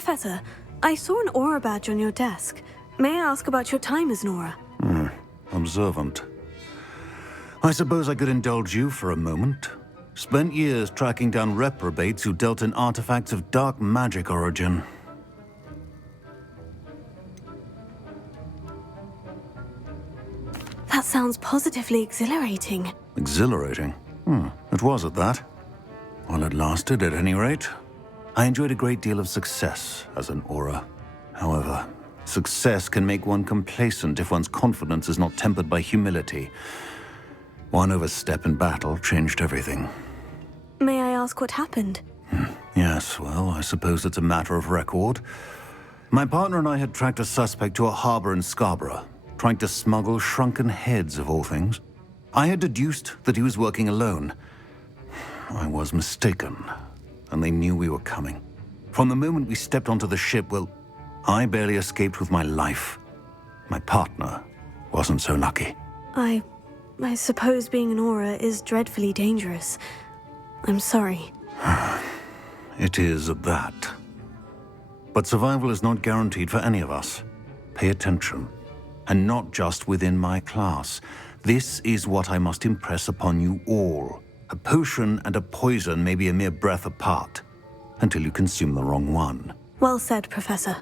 Professor, I saw an aura badge on your desk. May I ask about your time as an aura? Observant. I suppose I could indulge you for a moment. Spent years tracking down reprobates who dealt in artifacts of dark magic origin. That sounds positively exhilarating. Exhilarating? It was at that. While it lasted, at any rate. I enjoyed a great deal of success as an aura. However, success can make one complacent if one's confidence is not tempered by humility. One overstep in battle changed everything. May I ask what happened? Yes, well, I suppose it's a matter of record. My partner and I had tracked a suspect to a harbor in Scarborough, trying to smuggle shrunken heads of all things. I had deduced that he was working alone. I was mistaken, and they knew we were coming. From the moment we stepped onto the ship, well, I barely escaped with my life. My partner wasn't so lucky. I suppose being an aura is dreadfully dangerous. I'm sorry. It is at that. But survival is not guaranteed for any of us. Pay attention. And not just within my class. This is what I must impress upon you all. A potion and a poison may be a mere breath apart, until you consume the wrong one. Well said, Professor.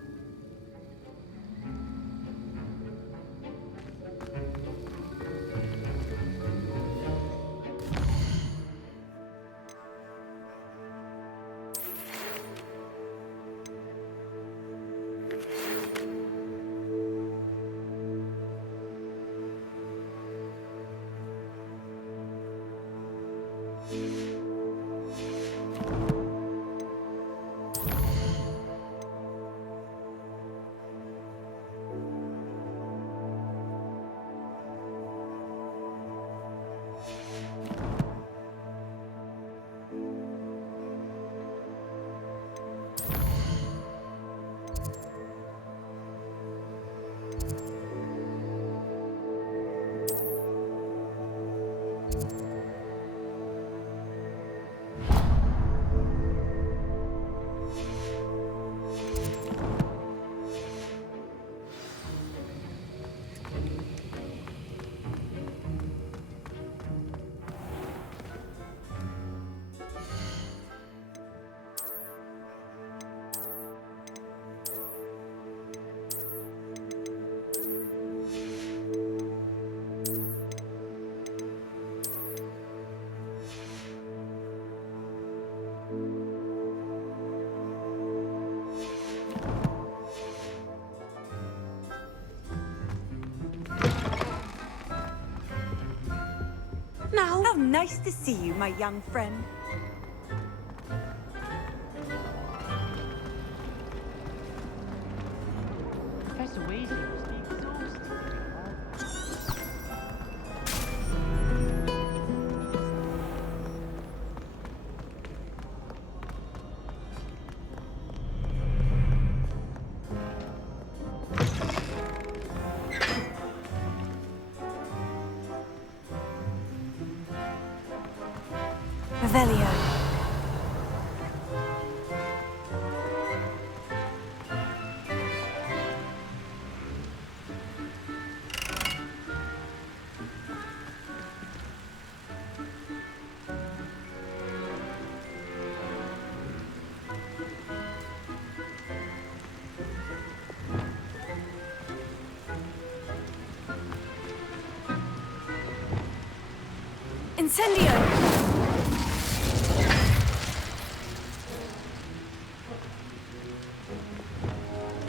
How nice to see you, my young friend. Professor Weasley was the exhausted. Revelio. Incendio!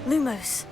Lumos.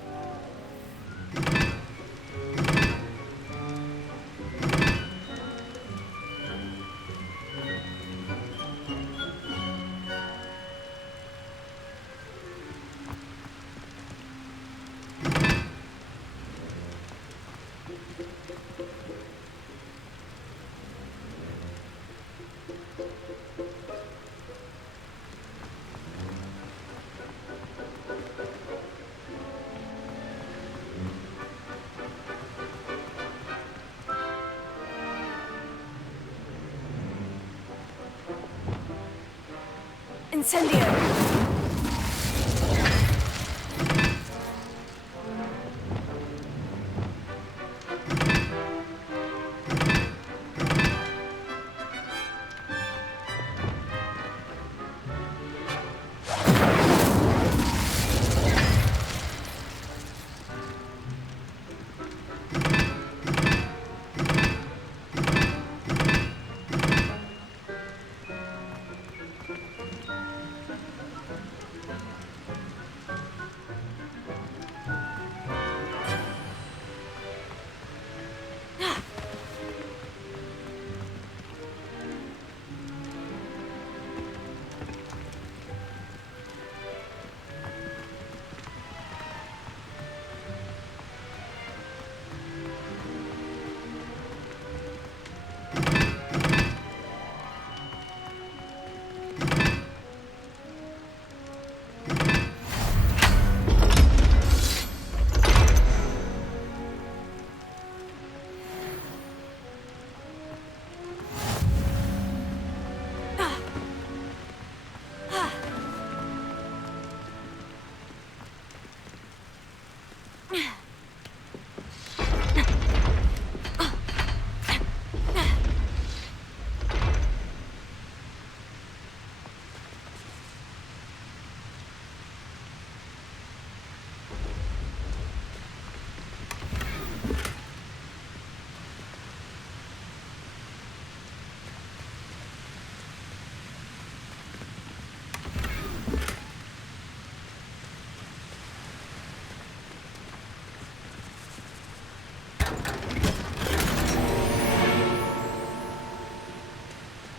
Incendio!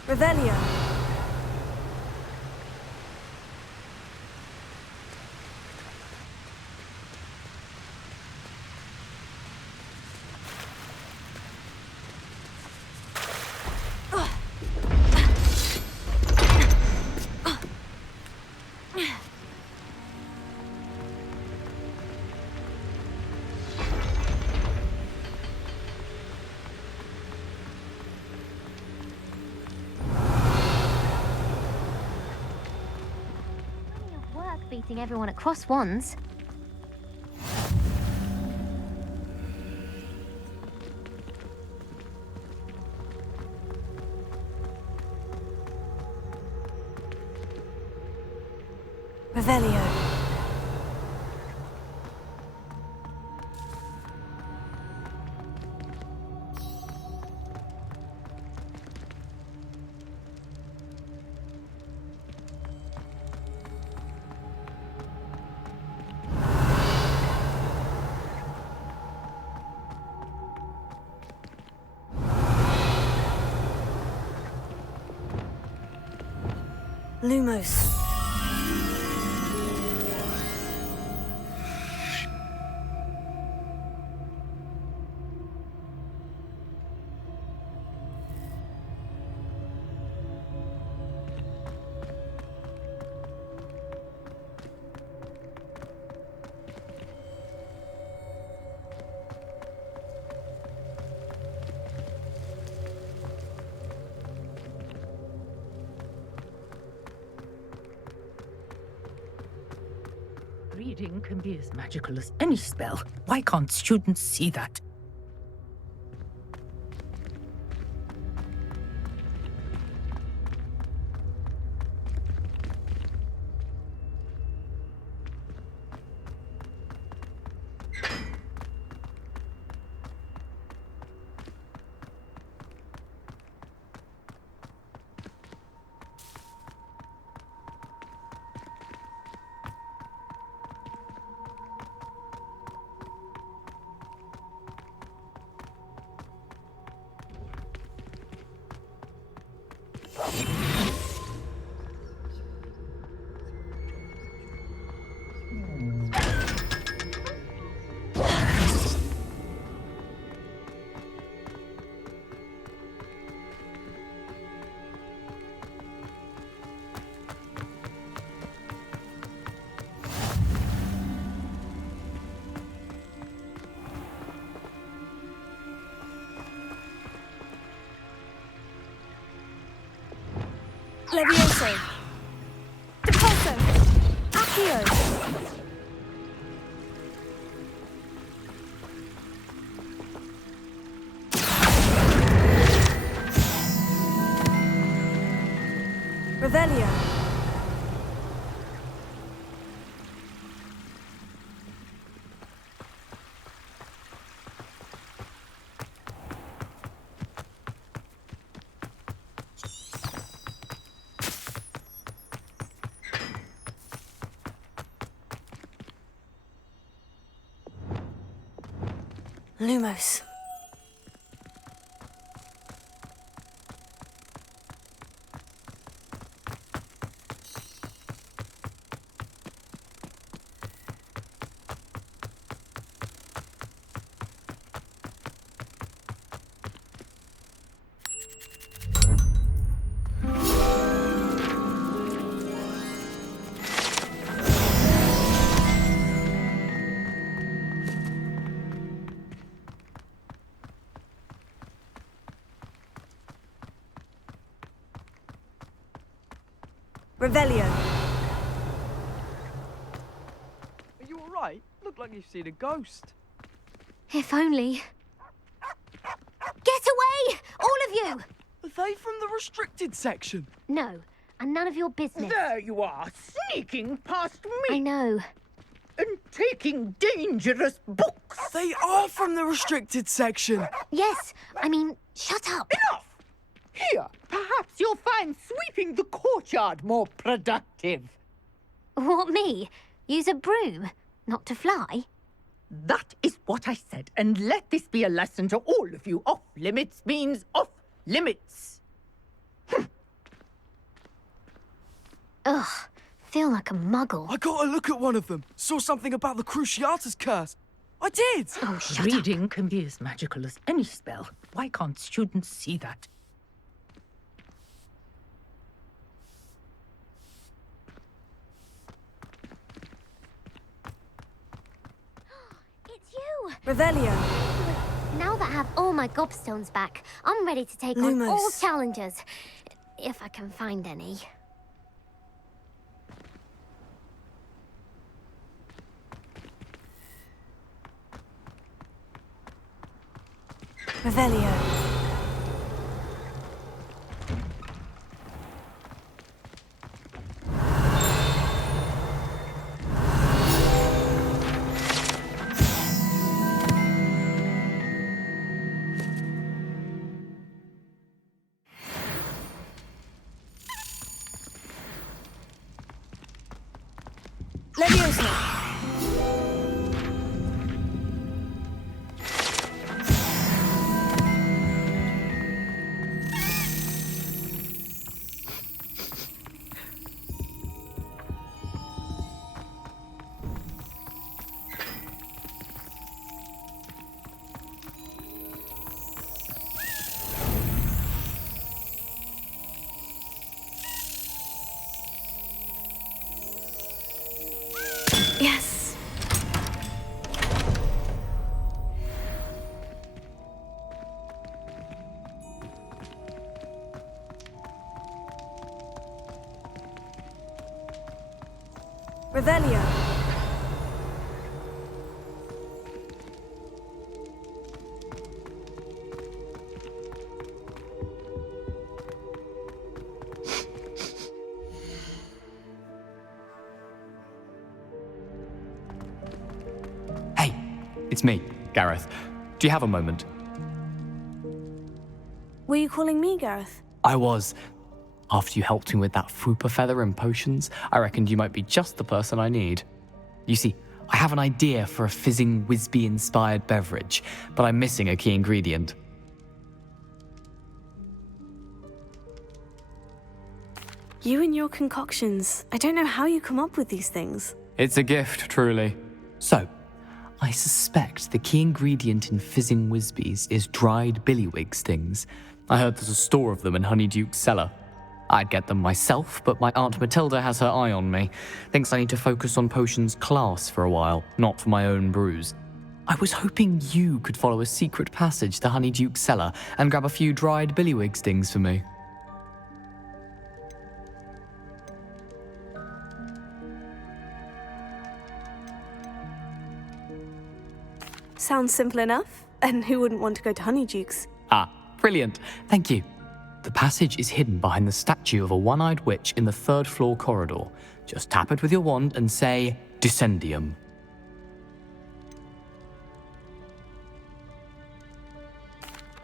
Revelio. Beating everyone at cross wands. Revelio. Lumos. Reading can be as magical as any spell. Why can't students see that? Levioso. Depulso. Accio. Revelio. Lumos. Revelio. Are you alright? Look like you've seen a ghost. If only. Get away! All of you! Are they from the restricted section? No, and none of your business. There you are, sneaking past I me know. and taking dangerous books. They are from the restricted section. Yes, I mean, shut up. Enough! Here, perhaps you'll find sweeping the courtyard more productive. What, me? Use a broom? Not to fly? That is what I said, and let this be a lesson to all of you. Off limits means off limits. Ugh, feel like a muggle. I got a look at one of them. Saw something about the Cruciatus curse. I did! Oh, shut up. Reading can be as magical as any spell. Why can't students see that? It's you! Revelio. Now that I have all my gobstones back, I'm ready to take on all Lumos. challenges. If I can find any. Revelio. Leviosa. Yes. Revelio. Hey, it's me, Gareth. Do you have a moment? Were you calling me, Gareth? I was. After you helped me with that Fupa feather and potions, I reckoned you might be just the person I need. You see, I have an idea for a fizzing Wisby-inspired beverage, but I'm missing a key ingredient. You and your concoctions. I don't know how you come up with these things. It's a gift, truly. So, I suspect the key ingredient in fizzing Wisbies is dried billywig stings. I heard there's a store of them in Honeyduke's cellar. I'd get them myself, but my Aunt Matilda has her eye on me. Thinks I need to focus on potions class for a while, not for my own brews. I was hoping you could follow a secret passage to Honeyduke's cellar and grab a few dried billywig stings for me. Sounds simple enough. And who wouldn't want to go to Honeyduke's? Ah, brilliant. Thank you. The passage is hidden behind the statue of a one-eyed witch in the third-floor corridor. Just tap it with your wand and say, Dissendium.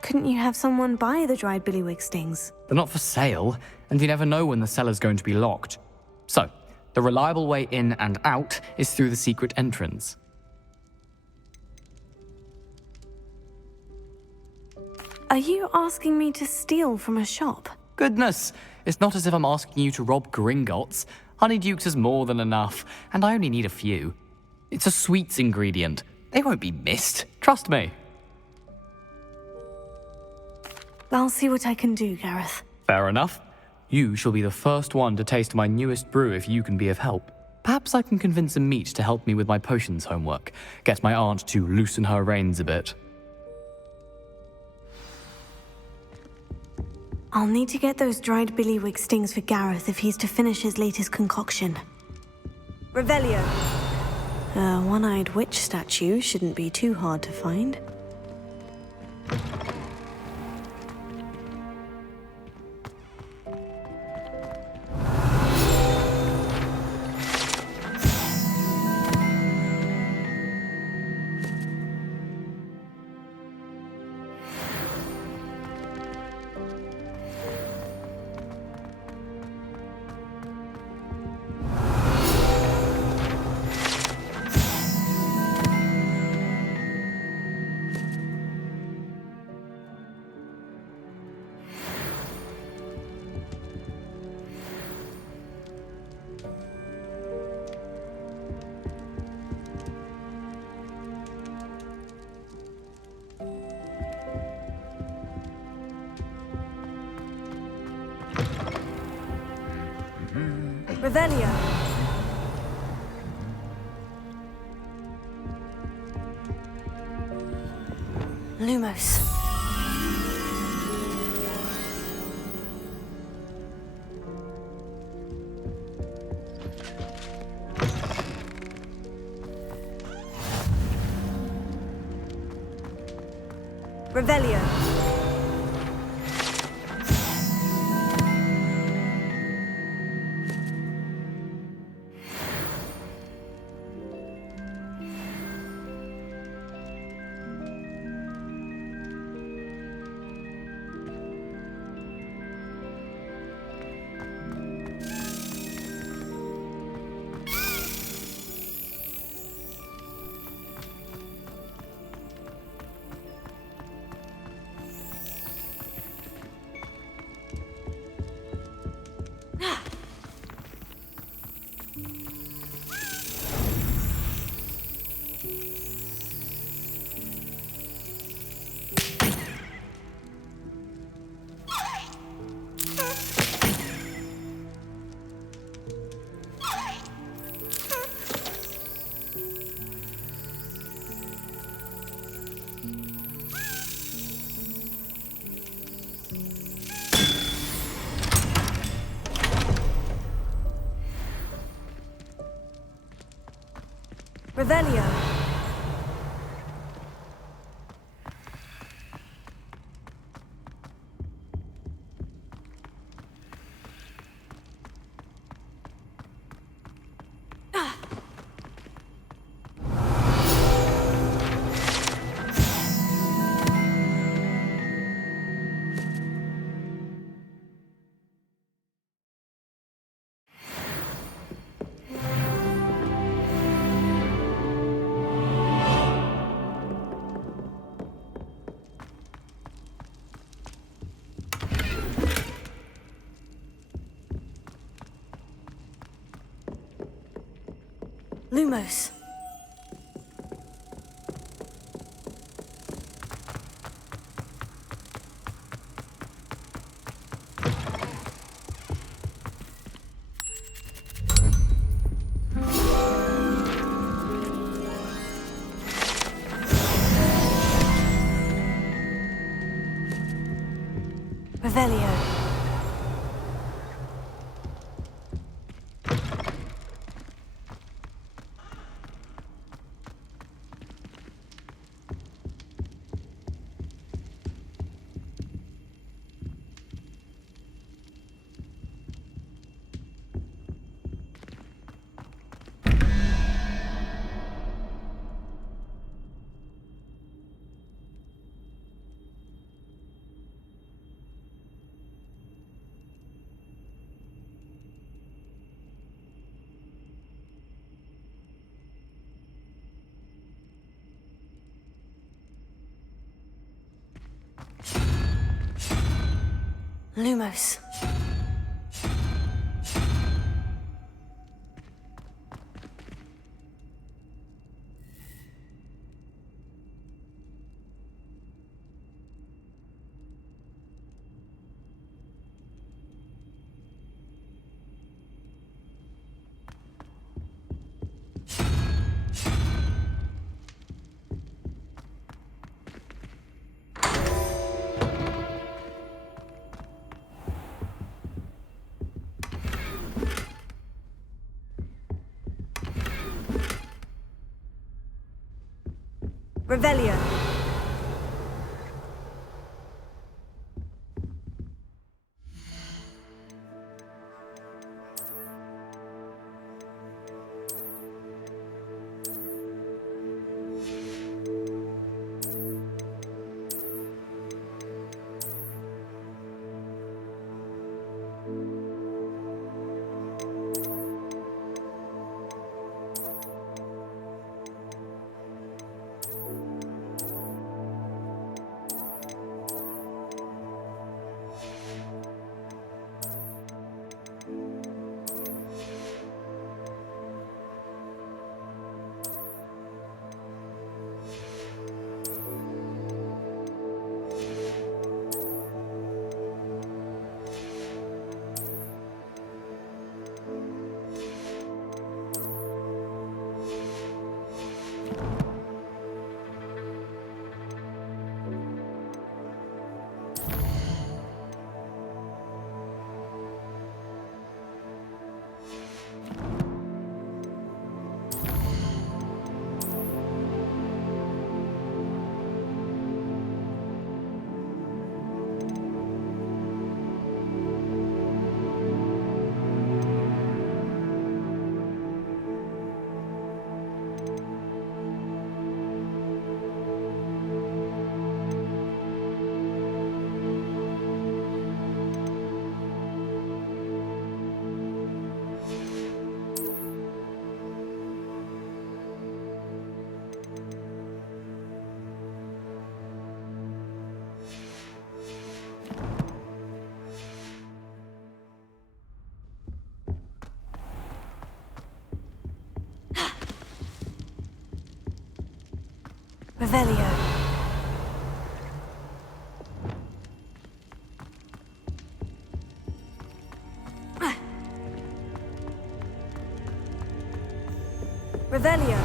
Couldn't you have someone buy the dried billywig stings? They're not for sale, and you never know when the cellar's going to be locked. So, the reliable way in and out is through the secret entrance. Are you asking me to steal from a shop? Goodness, it's not as if I'm asking you to rob Gringotts. Honeyduke's is more than enough, and I only need a few. It's a sweets ingredient. They won't be missed, trust me. I'll see what I can do, Gareth. Fair enough. You shall be the first one to taste my newest brew if you can be of help. Perhaps I can convince a meat to help me with my potions homework. Get my aunt to loosen her reins a bit. I'll need to get those dried billywig stings for Gareth if he's to finish his latest concoction. Revelio. A one-eyed witch statue shouldn't be too hard to find. Revelio. Lumos. Revelio. Revelio. Lumos. Revelio. Lumos. Revelio. Revelio. Revelio.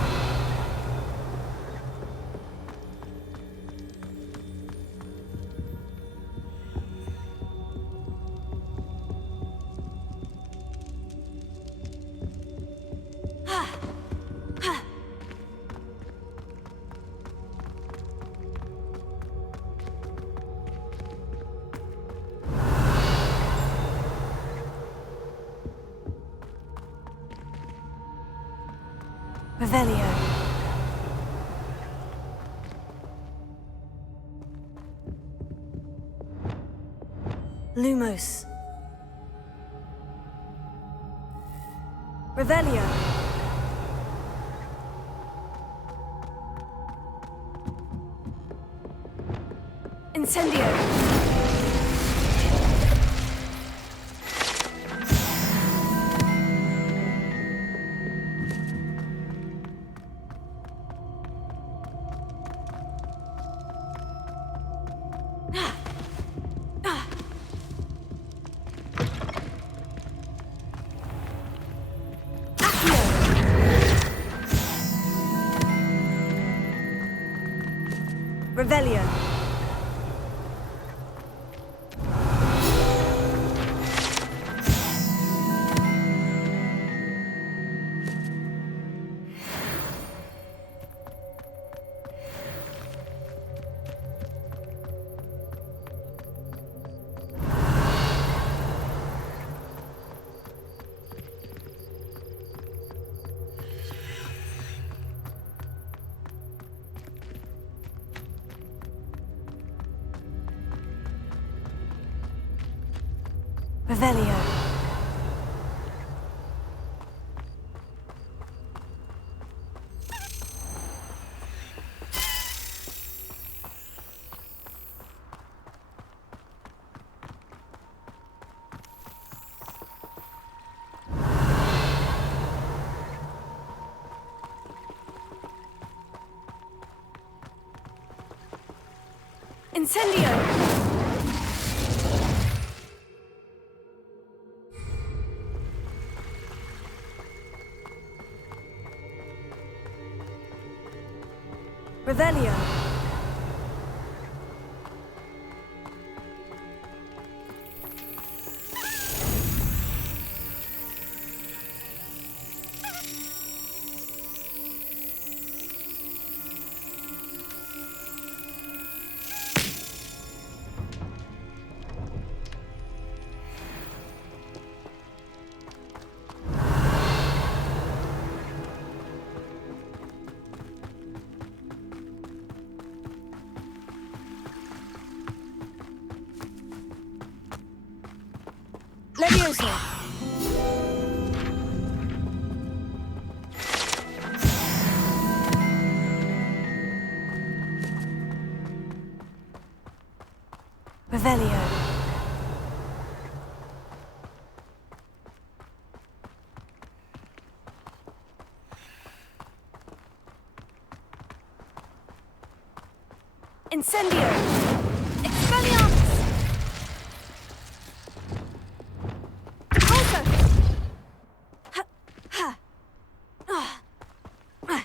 Revelio. Lumos. Revelio. Incendio. Revelio. Revelio. Incendio. Revelio. Levioso. Revelio. Incendio. Expelliarmus. Also. Ha. Ha. Ah. Ah.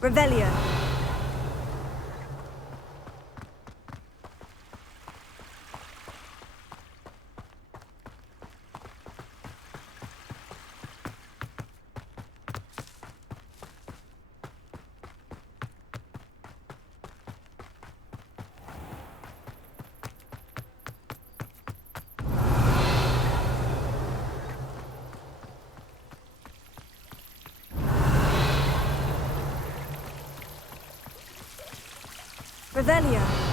Revelio. Revelio.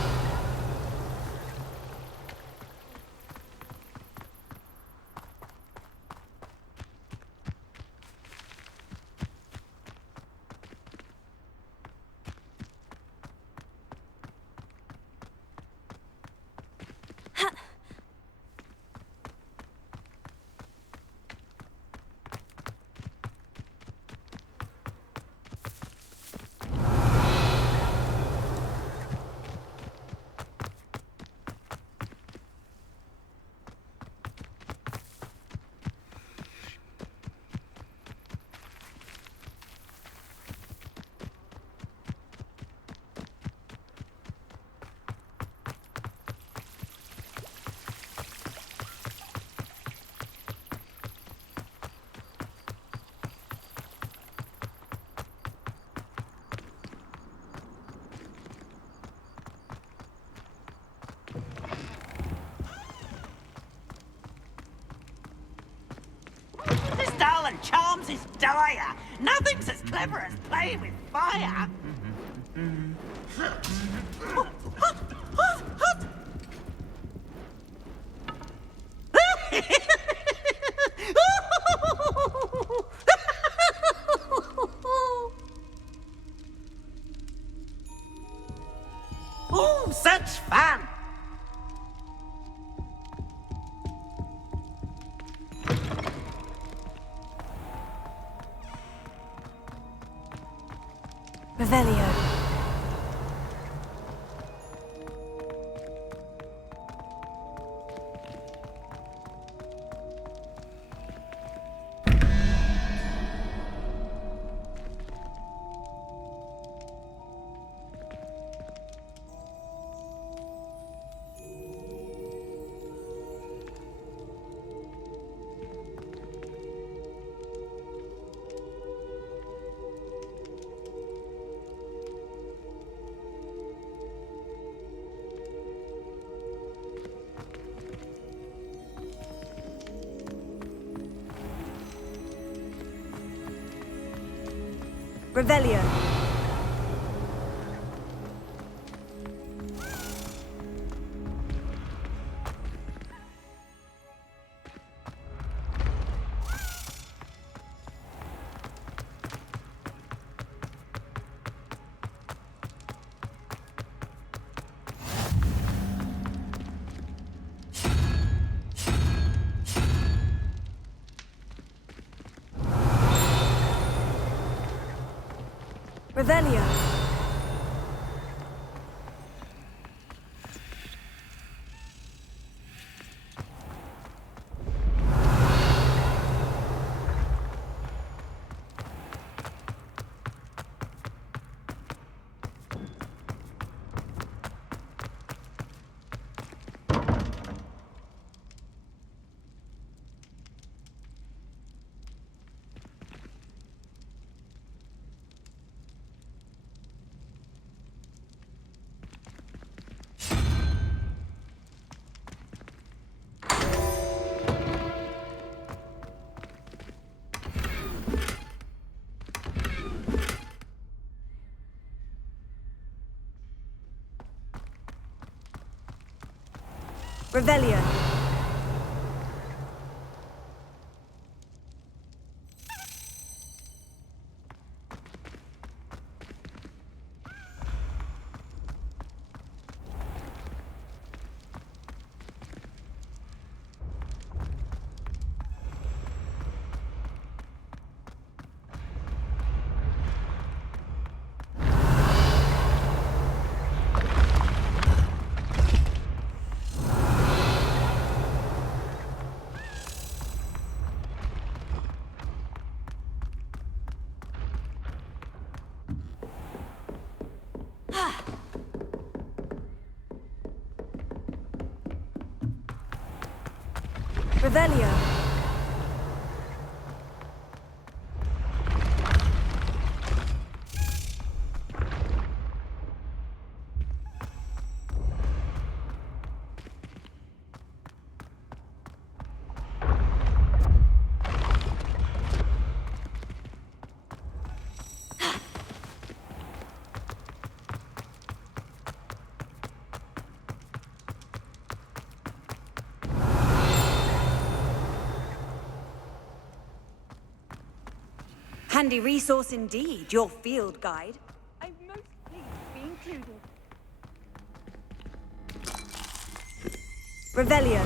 charms is dire. Nothing's as clever as playing with fire. Oh, such fun! Revelio. Revelio. Revelio. Revelio. Revelio. Handy resource indeed, your field guide. I'm most pleased to be included. Revelio.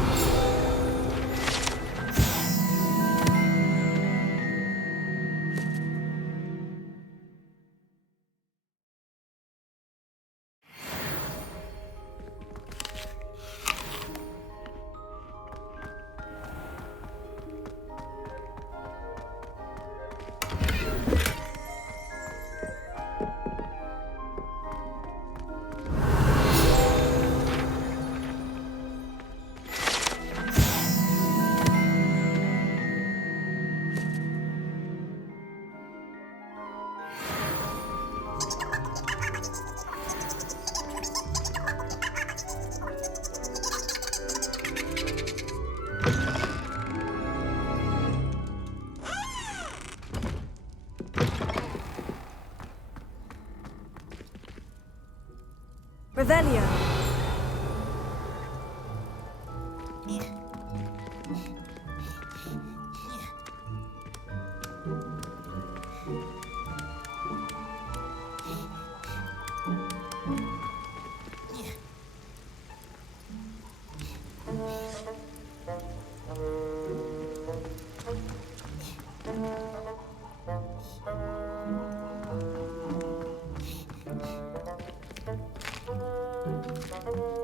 Revelio.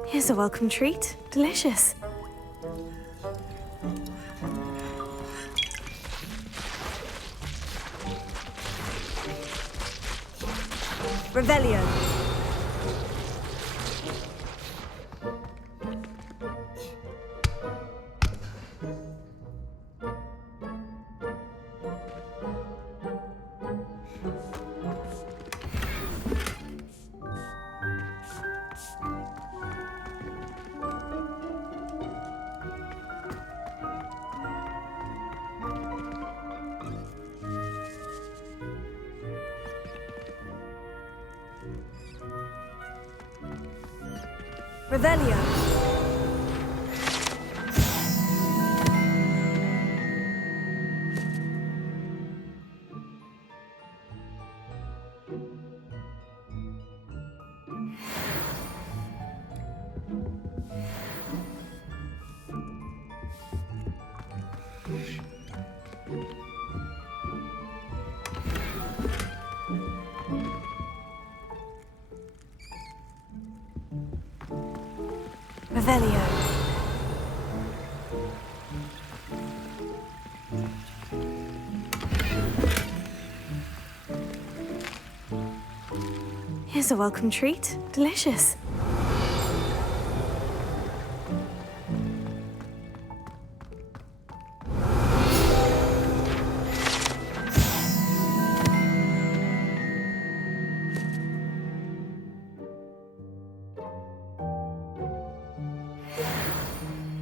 Here's a welcome treat. Delicious. Revelio. Revelio. Revelio. Here's a welcome treat. Delicious.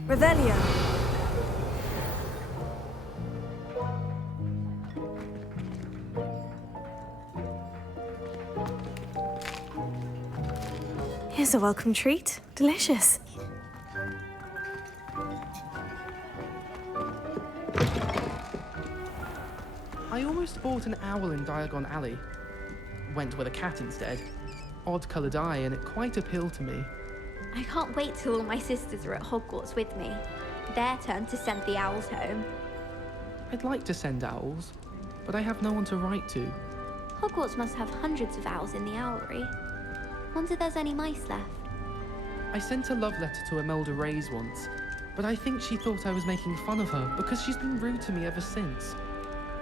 Revelio. Here's a welcome treat. Delicious. I almost bought an owl in Diagon Alley. Went with a cat instead. Odd-coloured eye, and it quite appealed to me. I can't wait till all my sisters are at Hogwarts with me. Their turn to send the owls home. I'd like to send owls, but I have no one to write to. Hogwarts must have hundreds of owls in the owlery. Wonder if there's any mice left. I sent a love letter to Imelda Reyes once, but I think she thought I was making fun of her because she's been rude to me ever since.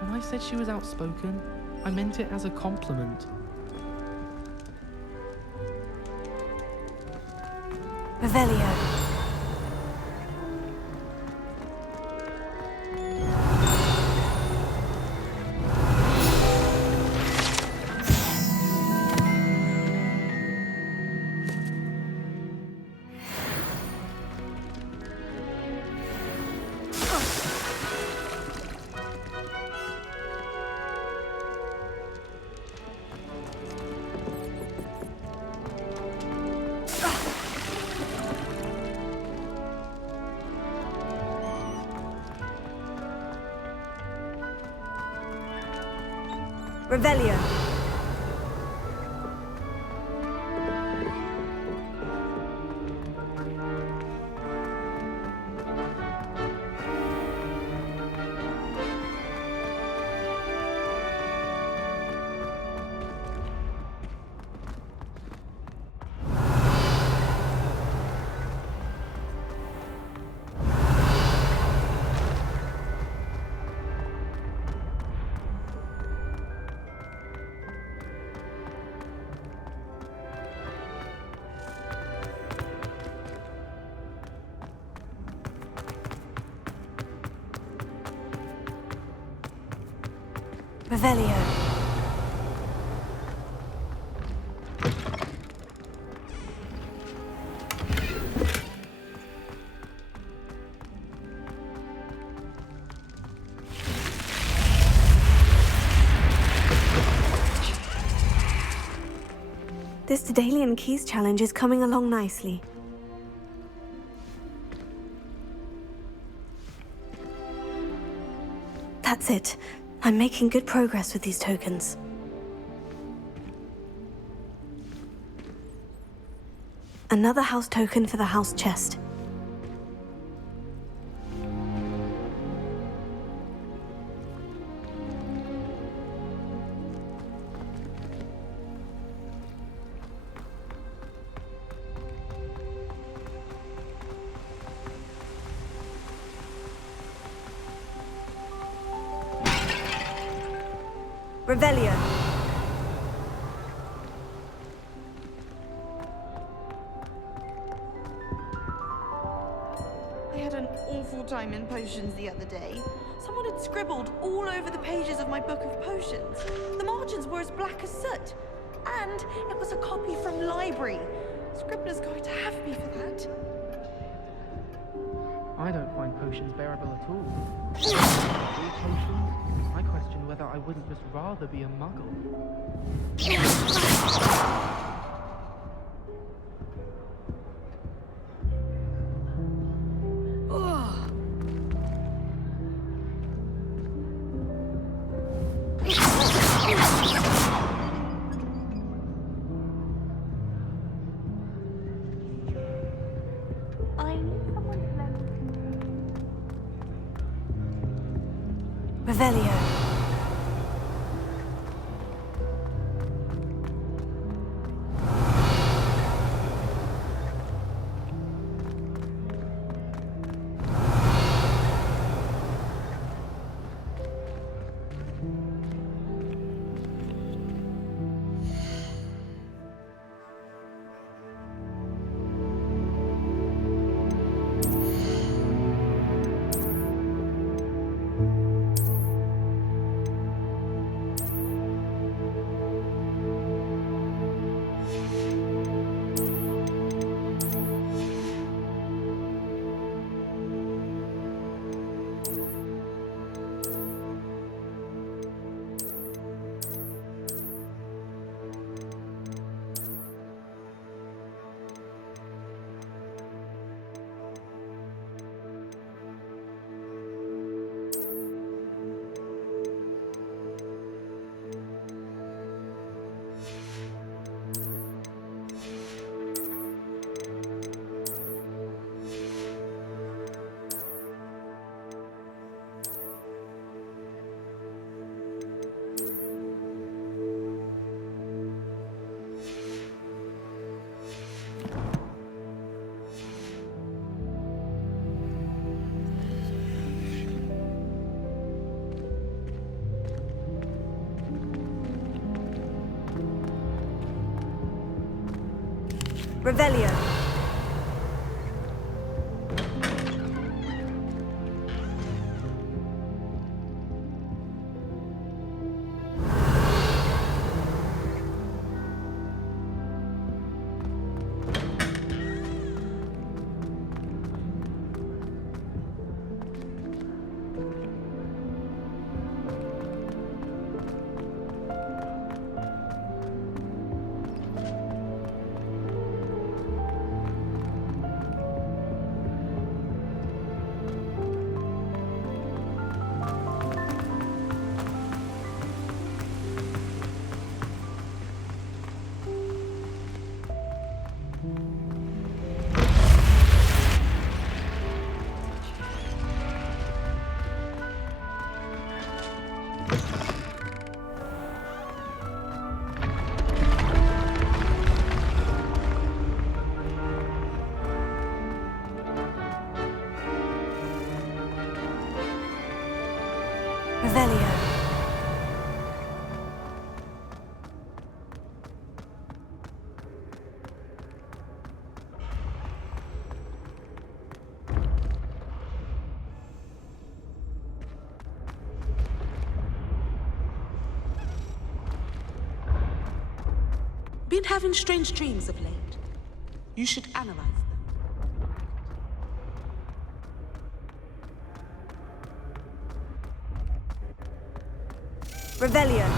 When I said she was outspoken, I meant it as a compliment. Revelio. Revelio. Revelio. This Daedalian Keys challenge is coming along nicely. That's it. I'm making good progress with these tokens. Another house token for the house chest. Revelio. I had an awful time in potions the other day. Someone had scribbled all over the pages of my book of potions. The margins were as black as soot. And it was a copy from library. Scribner's going to have me for that. I don't find potions bearable at all. All potions? I question whether I wouldn't just rather be a muggle. I need someone to lend me. Revelio. Revelio. Revelio. Been having strange dreams of late. You should analyze them. Revelio.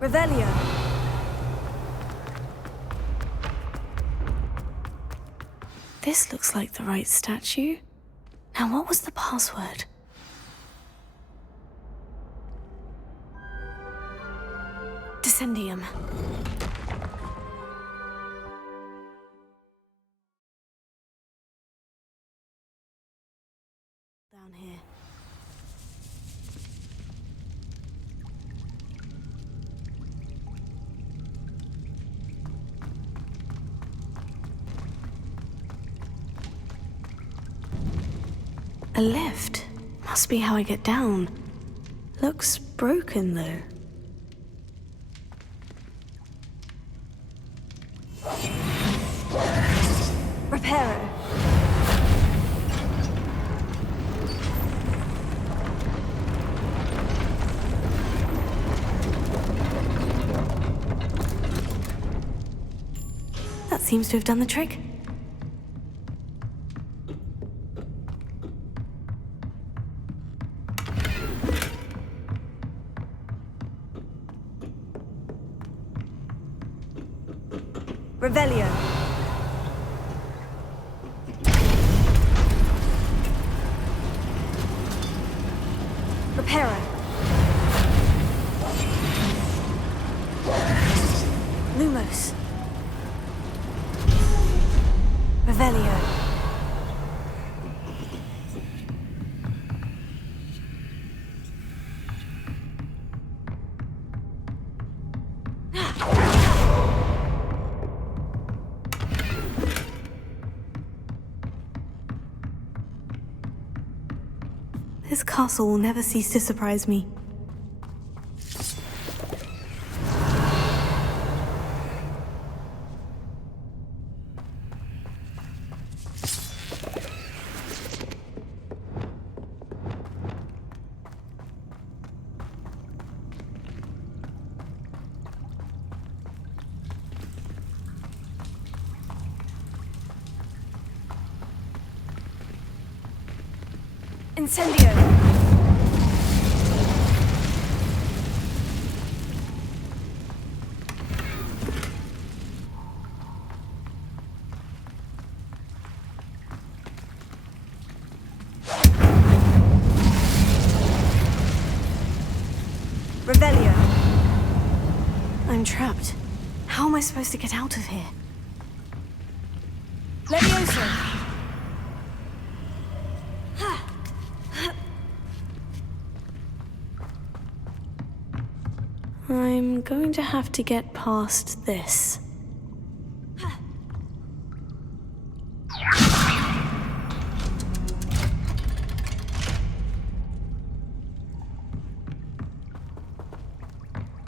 Revelio. This looks like the right statue. Now, what was the password? Dissendium. Down here. A lift. Must be how I get down. Looks broken, though. Reparo. That seems to have done the trick. Revelio. Reparo. Lumos. Revelio. This castle will never cease to surprise me. Incendio! Revelio. I'm trapped. How am I supposed to get out of here? Levioso! I'm going to have to get past this.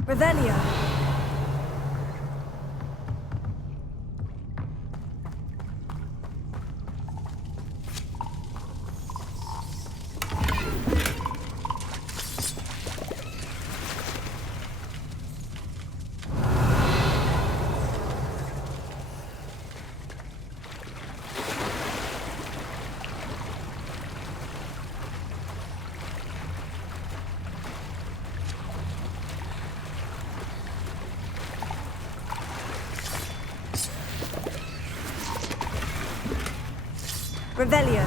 Revelio. Revelio.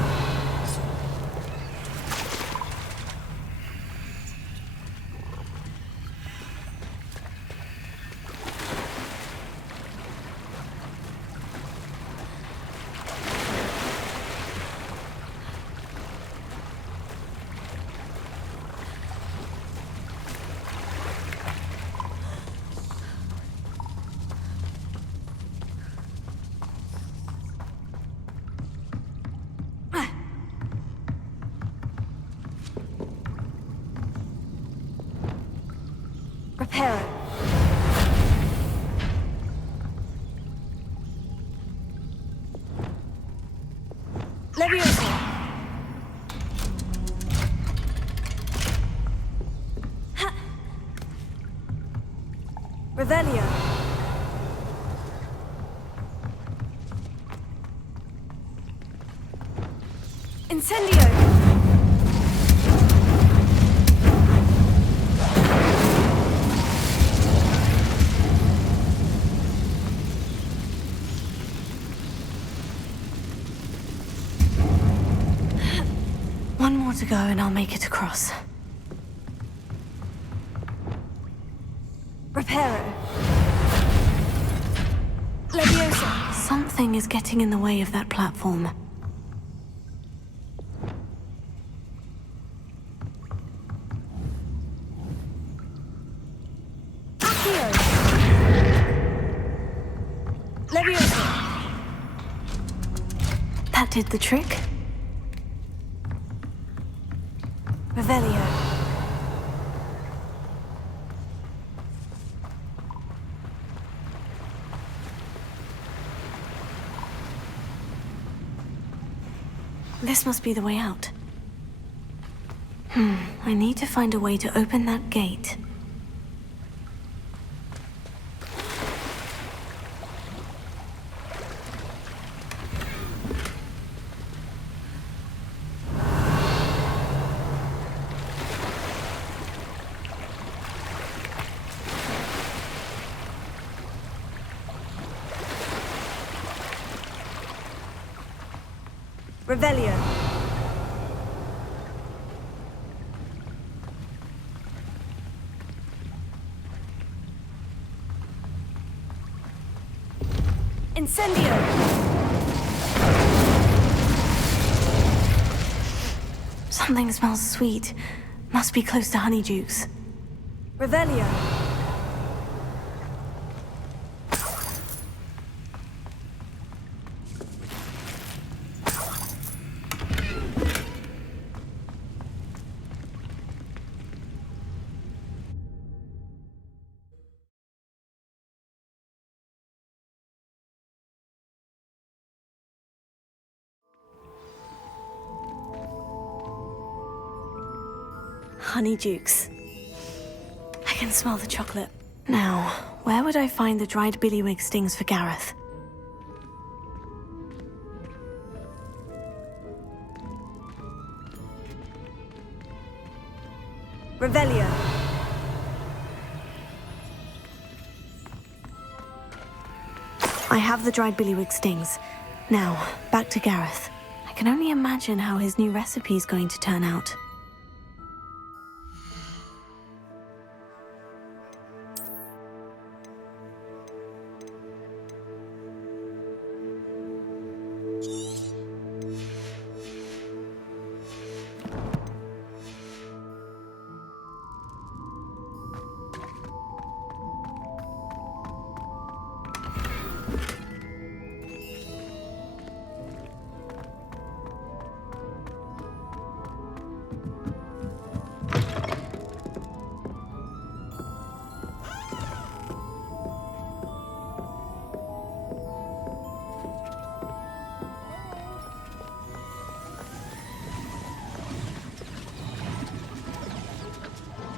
Reparo. Levioso. Ha. Revelio. Incendio. to go and I'll make it across. Reparo. Leviosa. Something is getting in the way of that platform. Accio. Leviosa. That did the trick. Revelio. This must be the way out. I need to find a way to open that gate. Revelio. Incendio. Something smells sweet. Must be close to Honeydukes. Revelio. Honeydukes. I can smell the chocolate. Now, where would I find the dried billywig stings for Gareth? Revelio. I have the dried billywig stings. Now, back to Gareth. I can only imagine how his new recipe is going to turn out.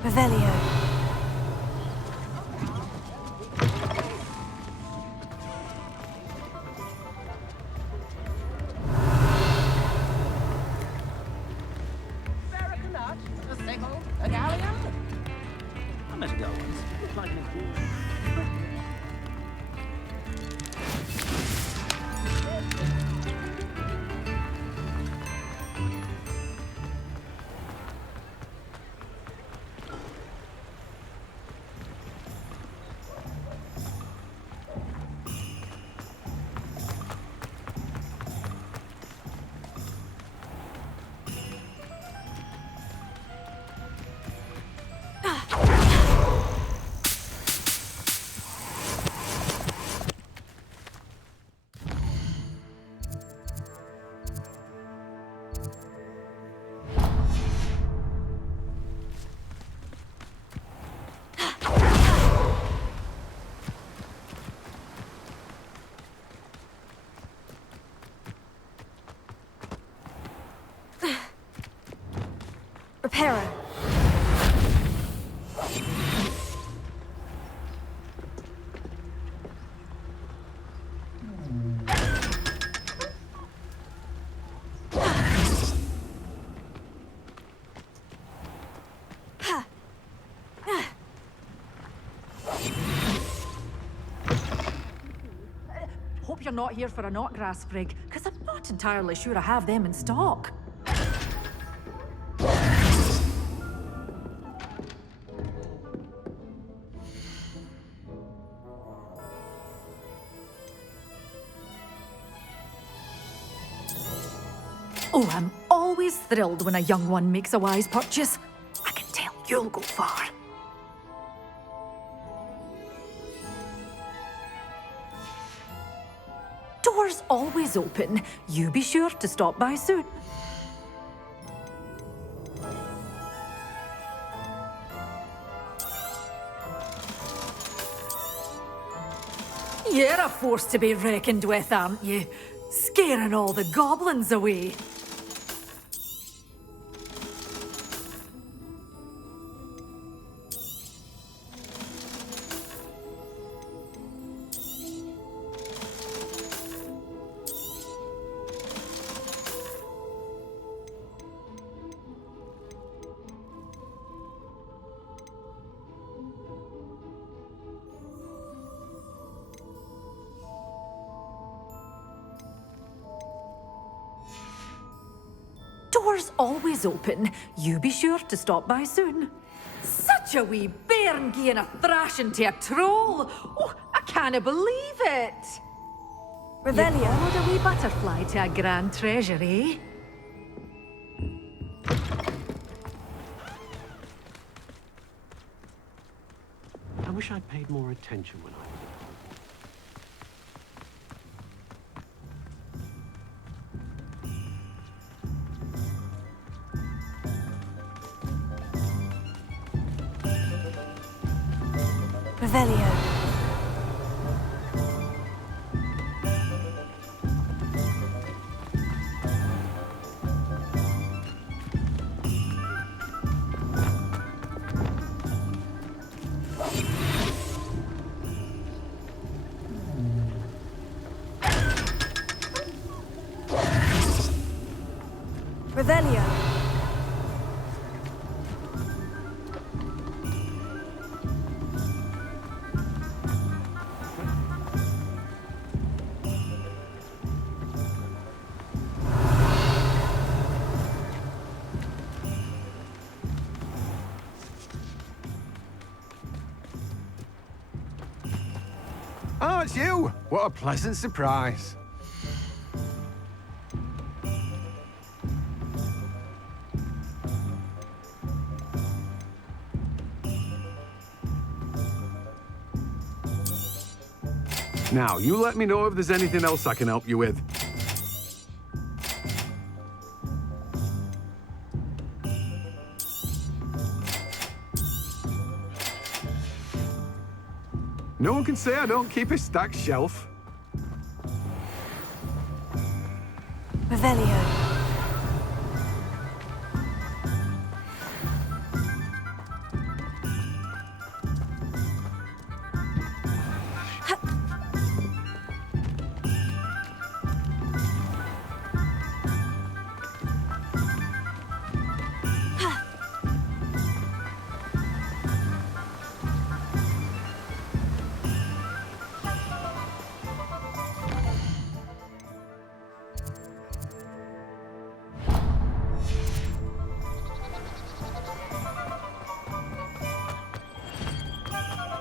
Revelio. Barracanut, a sickle, a galleon. I met a girl once. Looked like an experience. Reparo. Hope you're not here for a knotgrass sprig, because I'm not entirely sure I have them in stock. Oh, I'm always thrilled when a young one makes a wise purchase. I can tell you'll go far. Doors always open. You be sure to stop by soon. You're a force to be reckoned with, aren't you? Scaring all the goblins away. Doors always open. You be sure to stop by soon. Such a wee bairn gieing a thrashing to a troll. Oh, I can't believe it. Revelio. You followed a wee butterfly to a grand treasure, eh? I wish I'd paid more attention when I was Revelio. Revelio. Oh, it's you! What a pleasant surprise. Now, you let me know if there's anything else I can help you with. No one can say I don't keep a stacked shelf. Revelio.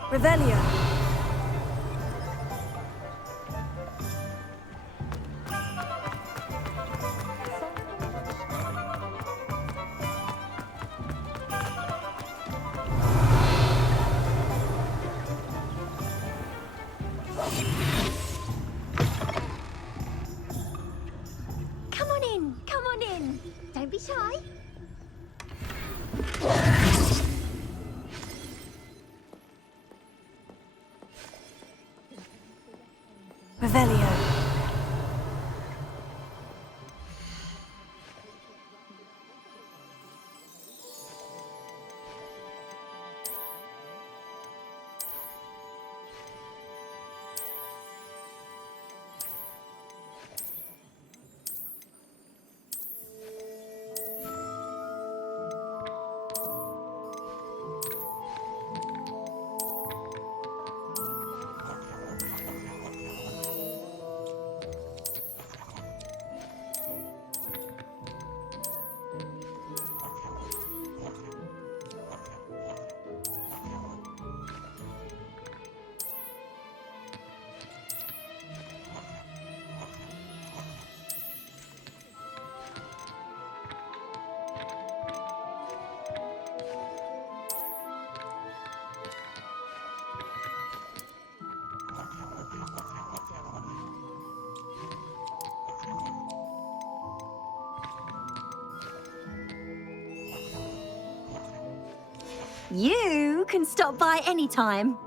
Revelio. Come on in, come on in. Don't be shy. Revelio. You can stop by anytime.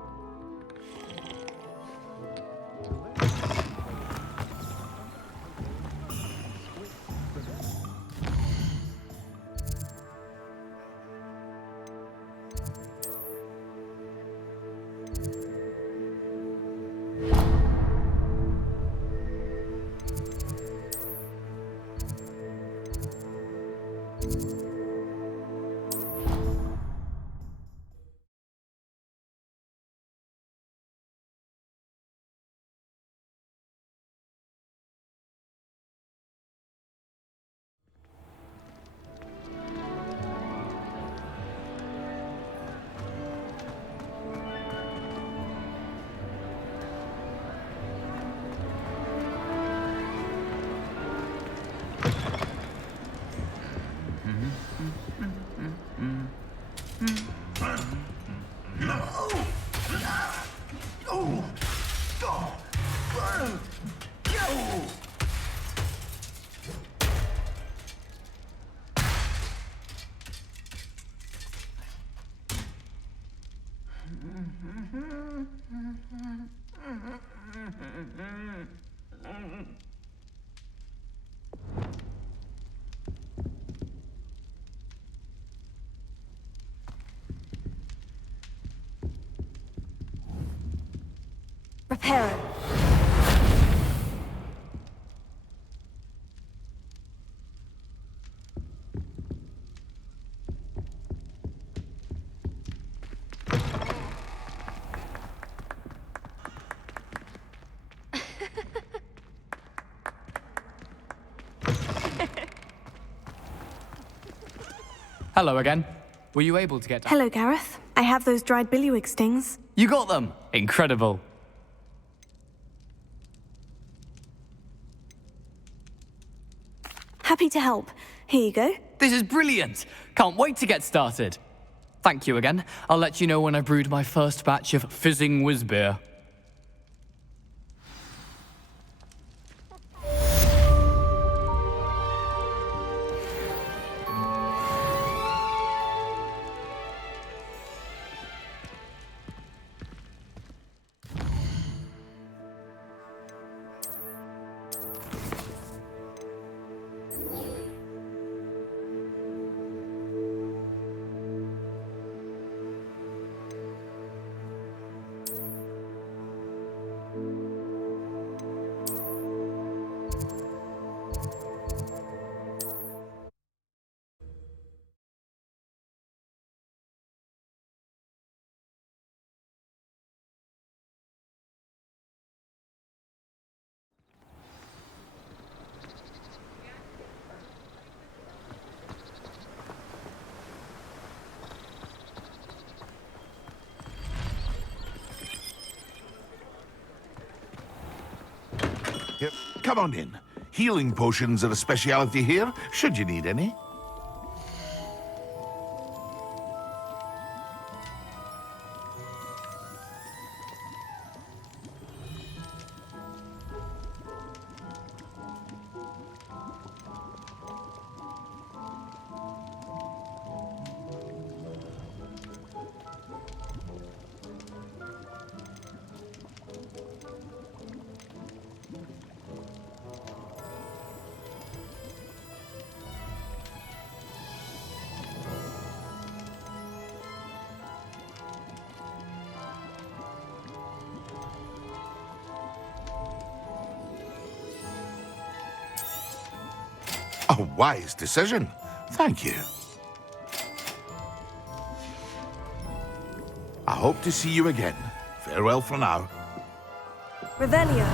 Repair it. Hello again. Were you able to get down? Hello, Gareth. I have those dried billywig stings. You got them! Incredible. Happy to help. Here you go. This is brilliant! Can't wait to get started. Thank you again. I'll let you know when I brewed my first batch of fizzing whiz beer. Yep. Come on in. Healing potions are a speciality here, should you need any. A wise decision. Thank you. I hope to see you again. Farewell for now. Revelio.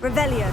Revelio.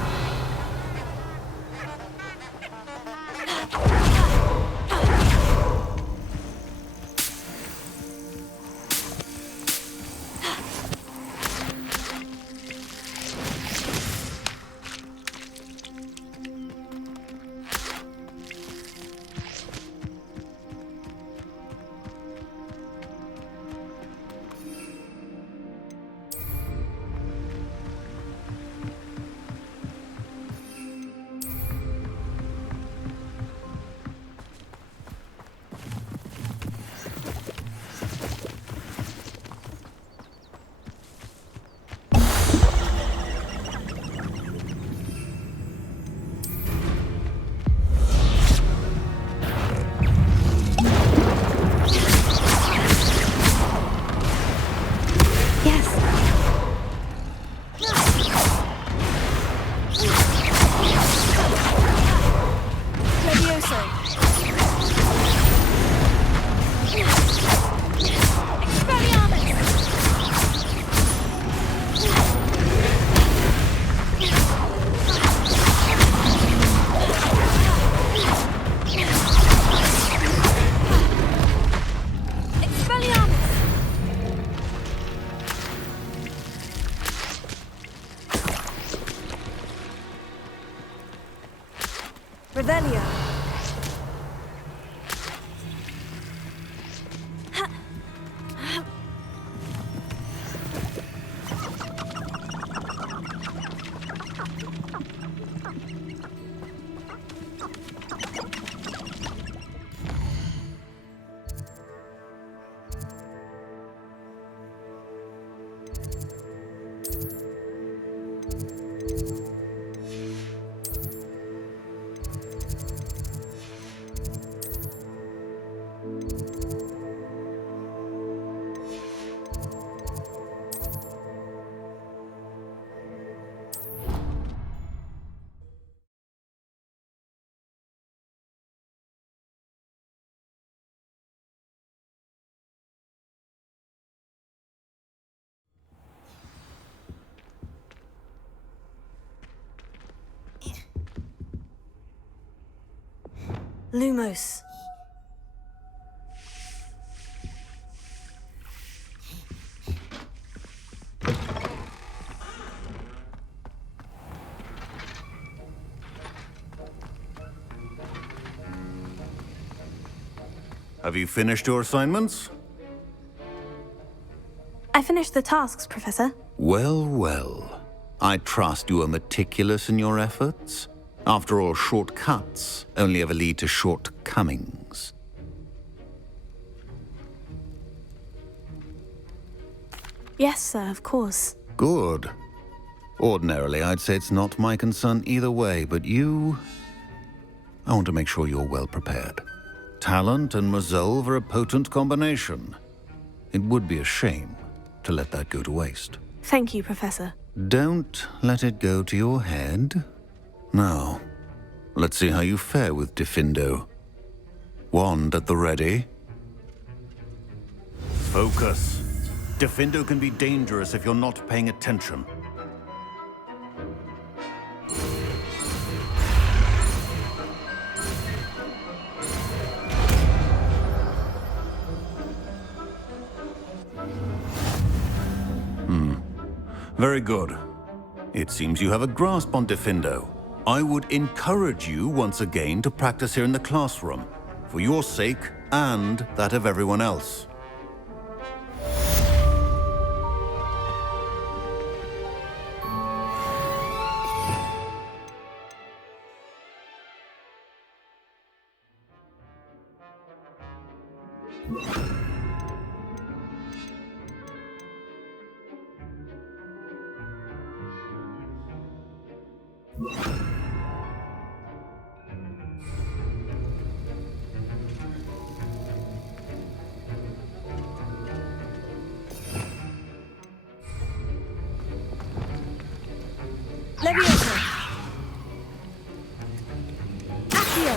Revelio. Lumos. Have you finished your assignments? I finished the tasks, Professor. Well, well. I trust you are meticulous in your efforts. After all, shortcuts only ever lead to shortcomings. Yes, sir, of course. Good. Ordinarily, I'd say it's not my concern either way, but you... I want to make sure you're well prepared. Talent and resolve are a potent combination. It would be a shame to let that go to waste. Thank you, Professor. Don't let it go to your head. Now, let's see how you fare with Diffindo. Wand at the ready. Focus. Diffindo can be dangerous if you're not paying attention. Very good. It seems you have a grasp on Diffindo. I would encourage you once again to practice here in the classroom, for your sake and that of everyone else. Leviosa. Accio.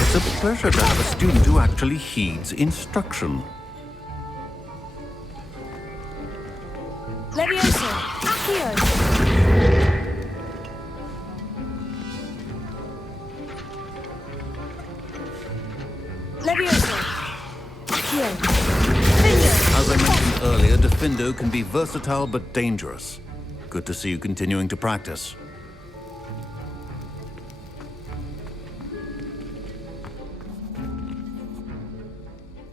It's a pleasure to have a student who actually heeds instruction. Leviosa. Accio. Leviosa. Accio. As I mentioned earlier, Diffindo can be versatile but dangerous. Good to see you continuing to practice.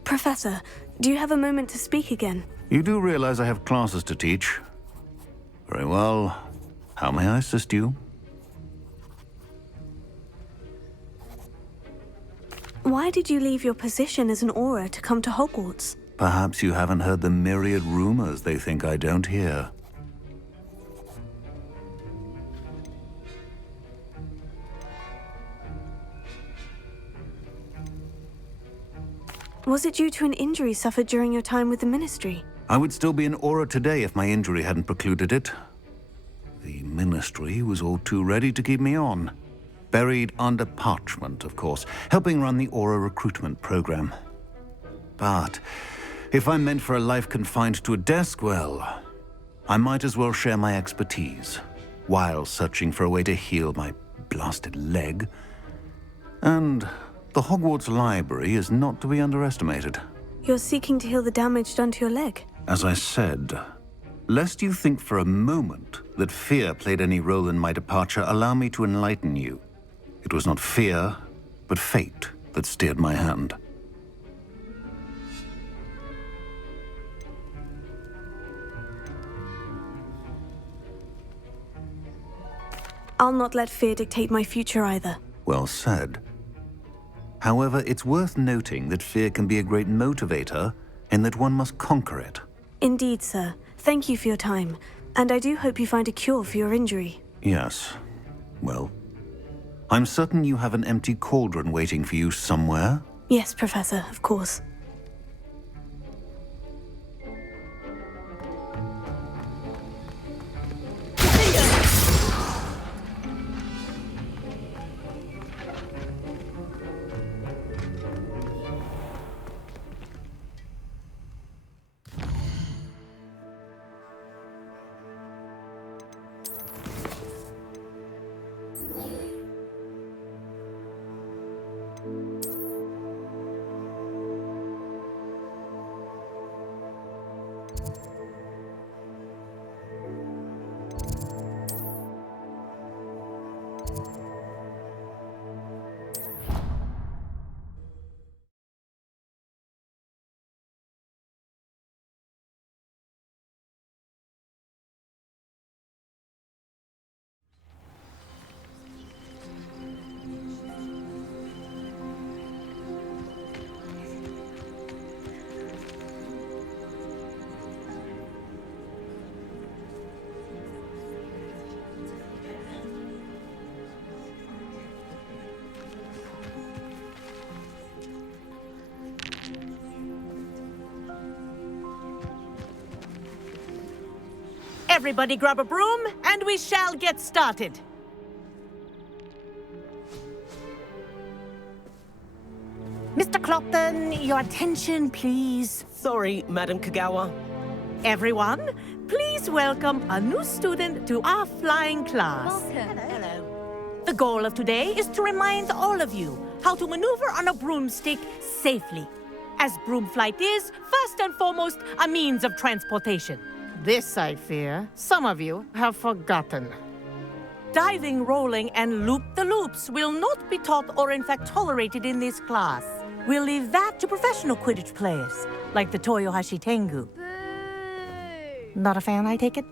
Professor, do you have a moment to speak again? You do realize I have classes to teach. Very well. How may I assist you? Why did you leave your position as an Auror to come to Hogwarts? Perhaps you haven't heard the myriad rumors they think I don't hear. Was it due to an injury suffered during your time with the Ministry? I would still be an Auror today if my injury hadn't precluded it. The Ministry was all too ready to keep me on. Buried under parchment, of course, helping run the Auror recruitment program. But if I'm meant for a life confined to a desk, well, I might as well share my expertise while searching for a way to heal my blasted leg. And the Hogwarts Library is not to be underestimated. You're seeking to heal the damage done to your leg? As I said, lest you think for a moment that fear played any role in my departure, allow me to enlighten you. It was not fear, but fate that steered my hand. I'll not let fear dictate my future either. Well said. However, it's worth noting that fear can be a great motivator, and that one must conquer it. Indeed, sir. Thank you for your time, and I do hope you find a cure for your injury. Yes. Well, I'm certain you have an empty cauldron waiting for you somewhere. Yes, Professor, of course. Everybody grab a broom, and we shall get started. Mr. Clopton, your attention, please. Sorry, Madam Kagawa. Everyone, please welcome a new student to our flying class. Welcome. Hello. The goal of today is to remind all of you how to maneuver on a broomstick safely, as broom flight is, first and foremost, a means of transportation. This, I fear, some of you have forgotten. Diving, rolling, and loop-the-loops will not be taught or in fact tolerated in this class. We'll leave that to professional Quidditch players, like the Toyohashi Tengu. Not a fan, I take it?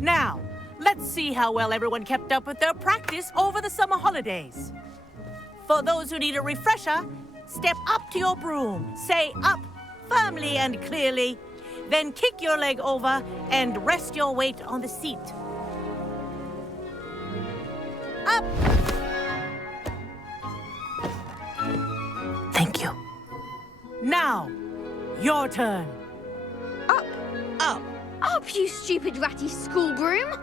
Now, let's see how well everyone kept up with their practice over the summer holidays. For those who need a refresher, step up to your broom, say up firmly and clearly, then kick your leg over and rest your weight on the seat. Up! Thank you. Now, your turn. Up! Up! Up, you stupid ratty school broom!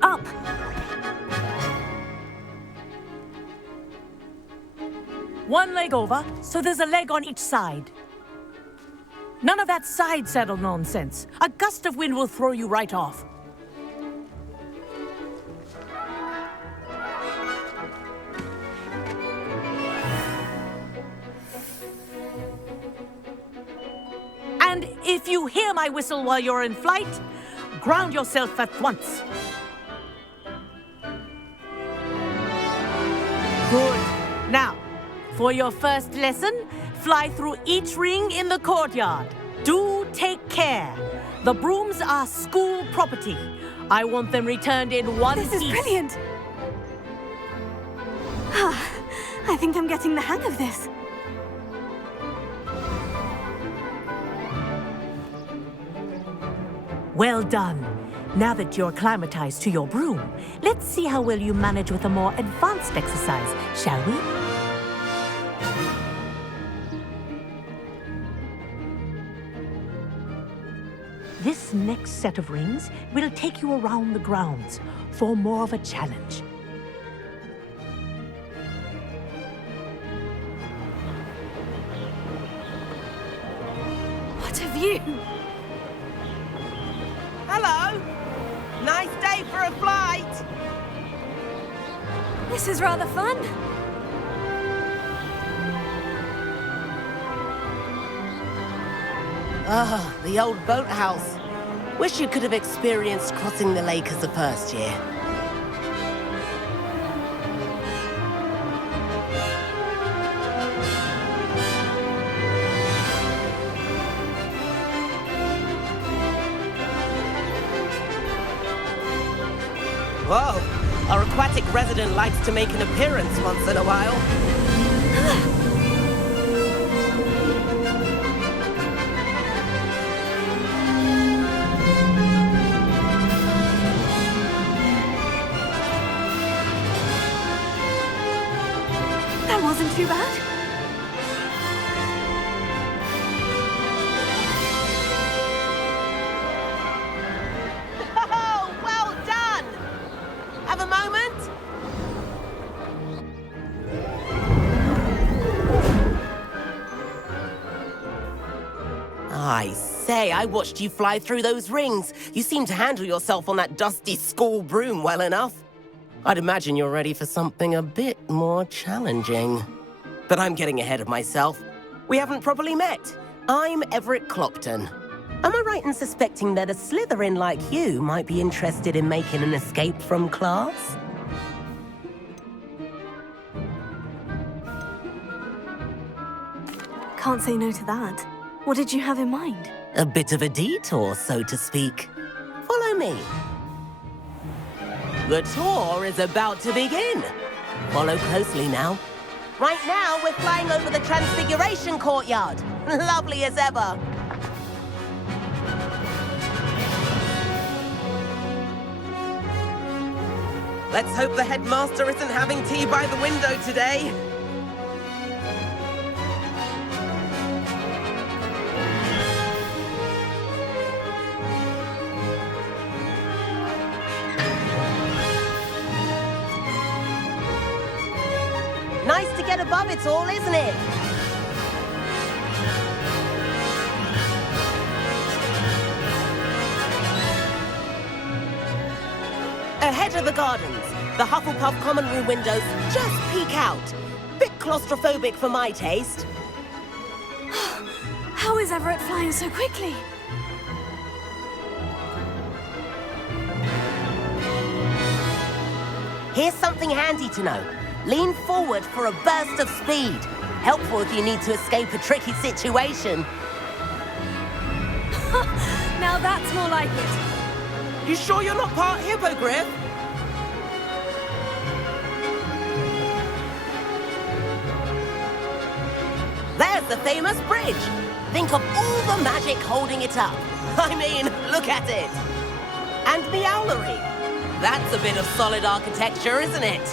Up! One leg over, so there's a leg on each side. None of that side saddle nonsense. A gust of wind will throw you right off. And if you hear my whistle while you're in flight, ground yourself at once. Good. Now, for your first lesson, fly through each ring in the courtyard. Do take care. The brooms are school property. I want them returned in one piece. This is brilliant. I think I'm getting the hang of this. Well done. Now that you're acclimatized to your broom, let's see how well you manage with a more advanced exercise, shall we? This next set of rings will take you around the grounds for more of a challenge. What a view! Hello! Nice day for a flight! This is rather fun. Ah, the old boathouse. Wish you could have experienced crossing the lake as a first year. Whoa! Our aquatic resident likes to make an appearance once in a while. That wasn't too bad. Oh, well done! Have a moment? I say, I watched you fly through those rings. You seem to handle yourself on that dusty school broom well enough. I'd imagine you're ready for something a bit more challenging. But I'm getting ahead of myself. We haven't properly met. I'm Everett Clopton. Am I right in suspecting that a Slytherin like you might be interested in making an escape from class? Can't say no to that. What did you have in mind? A bit of a detour, so to speak. Follow me. The tour is about to begin. Follow closely now. Right now, we're flying over the Transfiguration Courtyard. Lovely as ever. Let's hope the headmaster isn't having tea by the window today. Nice to get above it all, isn't it? Ahead of the gardens, the Hufflepuff common room windows just peek out. Bit claustrophobic for my taste. How is Everett flying so quickly? Here's something handy to know. Lean forward for a burst of speed. Helpful if you need to escape a tricky situation. Now that's more like it. You sure you're not part hippogriff? There's the famous bridge. Think of all the magic holding it up. I mean, look at it. And the owlery. That's a bit of solid architecture, isn't it?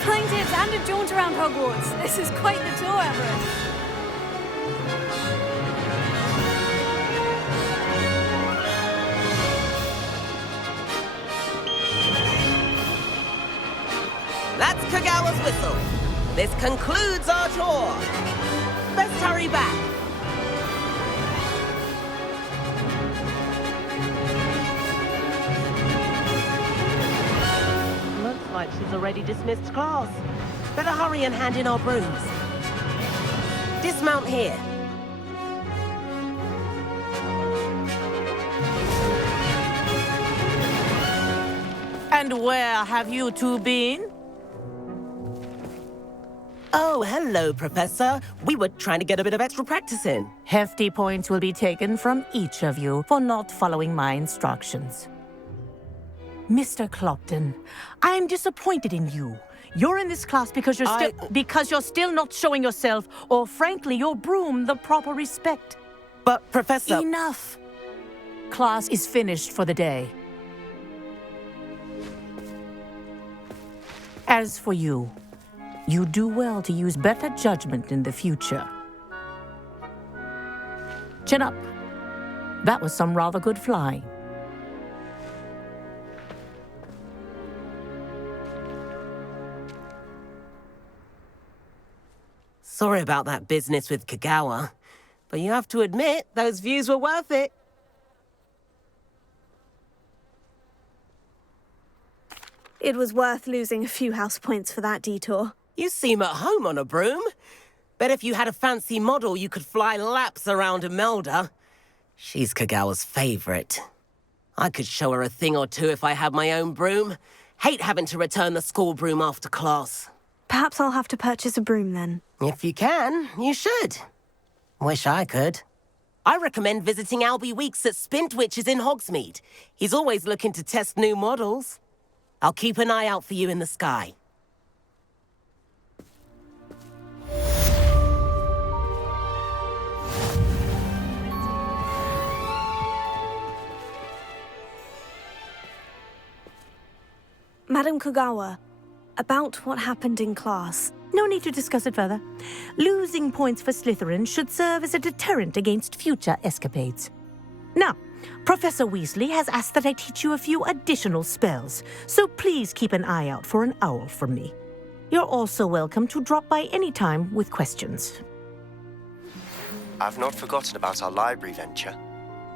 Flying tips and a jaunt around Hogwarts. This is quite the tour, Everett. That's Kagawa's whistle. This concludes our tour. Best hurry back. Looks like she's already dismissed class. Better hurry and hand in our brooms. Dismount here. And where have you two been? Oh, hello, Professor. We were trying to get a bit of extra practice in. Hefty points will be taken from each of you for not following my instructions. Mr. Clopton, I'm disappointed in you. You're in this class because you're still not showing yourself, or frankly, your broom, the proper respect. But, Professor... Enough. Class is finished for the day. As for you, you do well to use better judgment in the future. Chin up. That was some rather good flying. Sorry about that business with Kagawa, but you have to admit, those views were worth it. It was worth losing a few house points for that detour. You seem at home on a broom. Bet if you had a fancy model, you could fly laps around Imelda. She's Kagawa's favorite. I could show her a thing or two if I had my own broom. Hate having to return the school broom after class. Perhaps I'll have to purchase a broom then. If you can, you should. Wish I could. I recommend visiting Albie Weeks at Spintwitches in Hogsmeade. He's always looking to test new models. I'll keep an eye out for you in the sky. Madam Kogawa, about what happened in class. No need to discuss it further. Losing points for Slytherin should serve as a deterrent against future escapades. Now, Professor Weasley has asked that I teach you a few additional spells, so please keep an eye out for an owl from me. You're also welcome to drop by any time with questions. I've not forgotten about our library venture.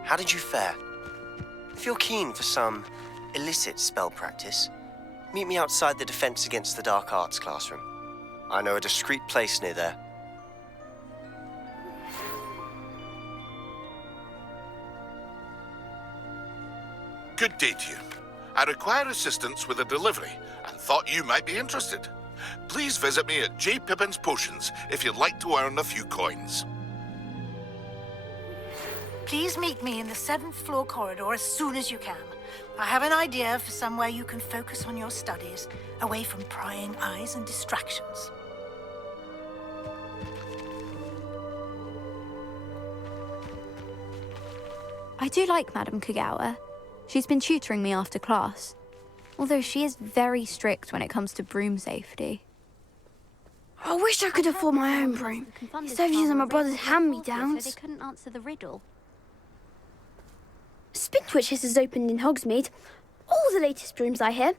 How did you fare? If you're keen for some illicit spell practice, meet me outside the Defense Against the Dark Arts classroom. I know a discreet place near there. Good day to you. I require assistance with a delivery and thought you might be interested. Please visit me at J. Pippin's Potions if you'd like to earn a few coins. Please meet me in the 7th floor corridor as soon as you can. I have an idea for somewhere you can focus on your studies, away from prying eyes and distractions. I do like Madam Kogawa. She's been tutoring me after class, although she is very strict when it comes to broom safety. I wish I could afford my own broom, instead of using my brother's hand-me-downs. So they couldn't answer the riddle. Spintwitches is opened in Hogsmeade. All the latest brooms, I hear.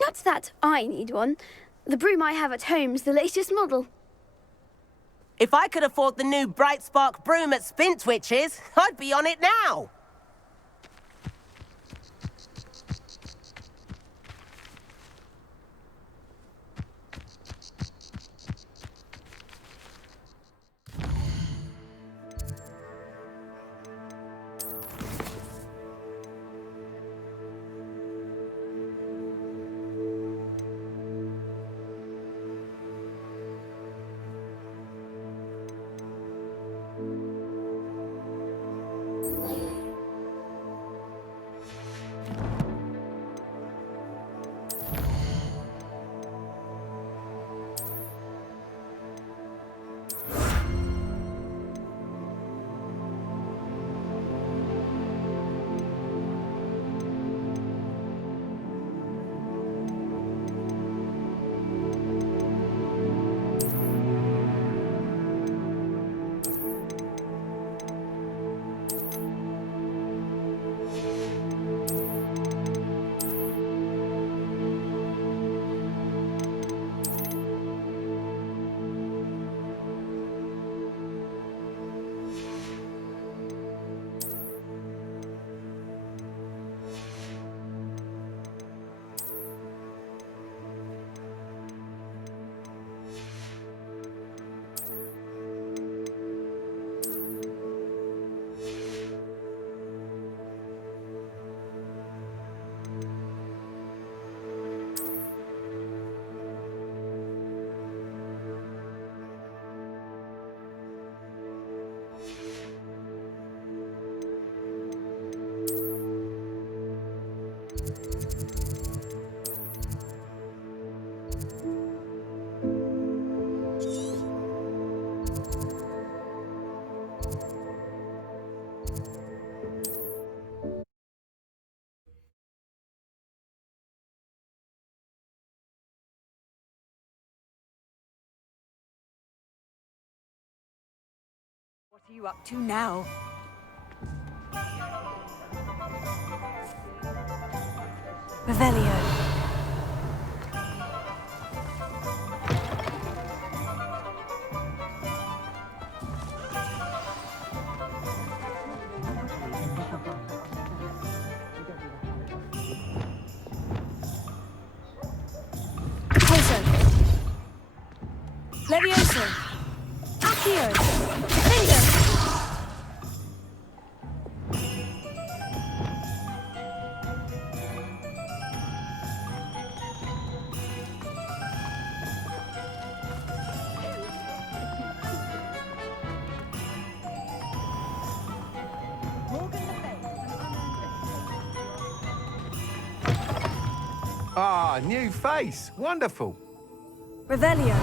Not that I need one. The broom I have at home's the latest model. If I could afford the new Bright Spark broom at Spintwitches, I'd be on it now. What are you up to now? Revelio. Poso. Levioso. Accio. Defender. Ah, new face. Wonderful. Revelio.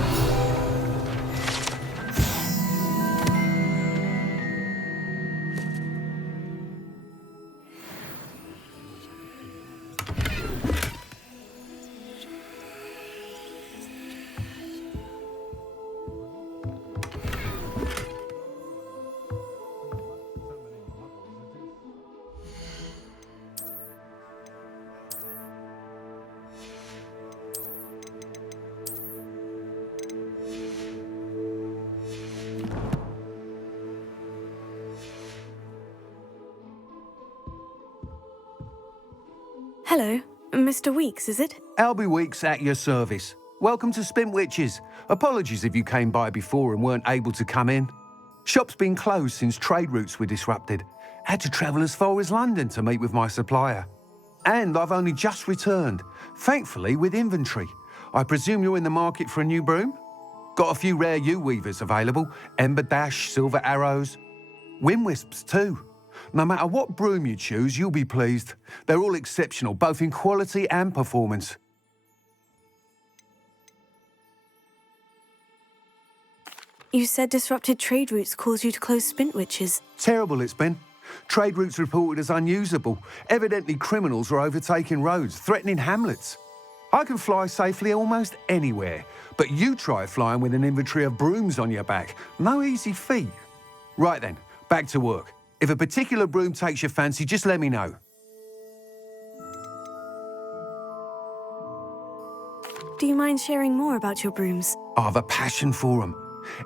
Hello, Mr. Weeks, is it? Albie Weeks at your service. Welcome to Spintwitches. Apologies if you came by before and weren't able to come in. Shop's been closed since trade routes were disrupted. Had to travel as far as London to meet with my supplier. And I've only just returned, thankfully with inventory. I presume you're in the market for a new broom? Got a few rare U-weavers available, Ember Dash, Silver Arrows, Wind Wisps too. No matter what broom you choose, you'll be pleased. They're all exceptional, both in quality and performance. You said disrupted trade routes caused you to close Spintwitches. Terrible it's been. Trade routes reported as unusable. Evidently criminals are overtaking roads, threatening hamlets. I can fly safely almost anywhere, but you try flying with an inventory of brooms on your back. No easy feat. Right then, back to work. If a particular broom takes your fancy, just let me know. Do you mind sharing more about your brooms? I have a passion for them.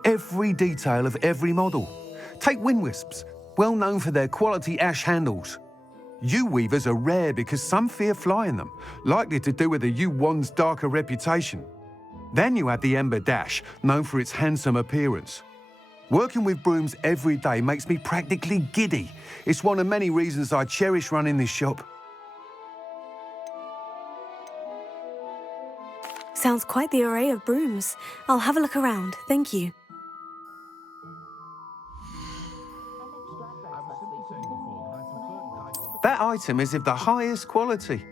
Every detail of every model. Take Wind Wisps, well known for their quality ash handles. U-weavers are rare because some fear flying them, likely to do with the U-wand's darker reputation. Then you have the Ember Dash, known for its handsome appearance. Working with brooms every day makes me practically giddy. It's one of many reasons I cherish running this shop. Sounds quite the array of brooms. I'll have a look around, thank you. That item is of the highest quality.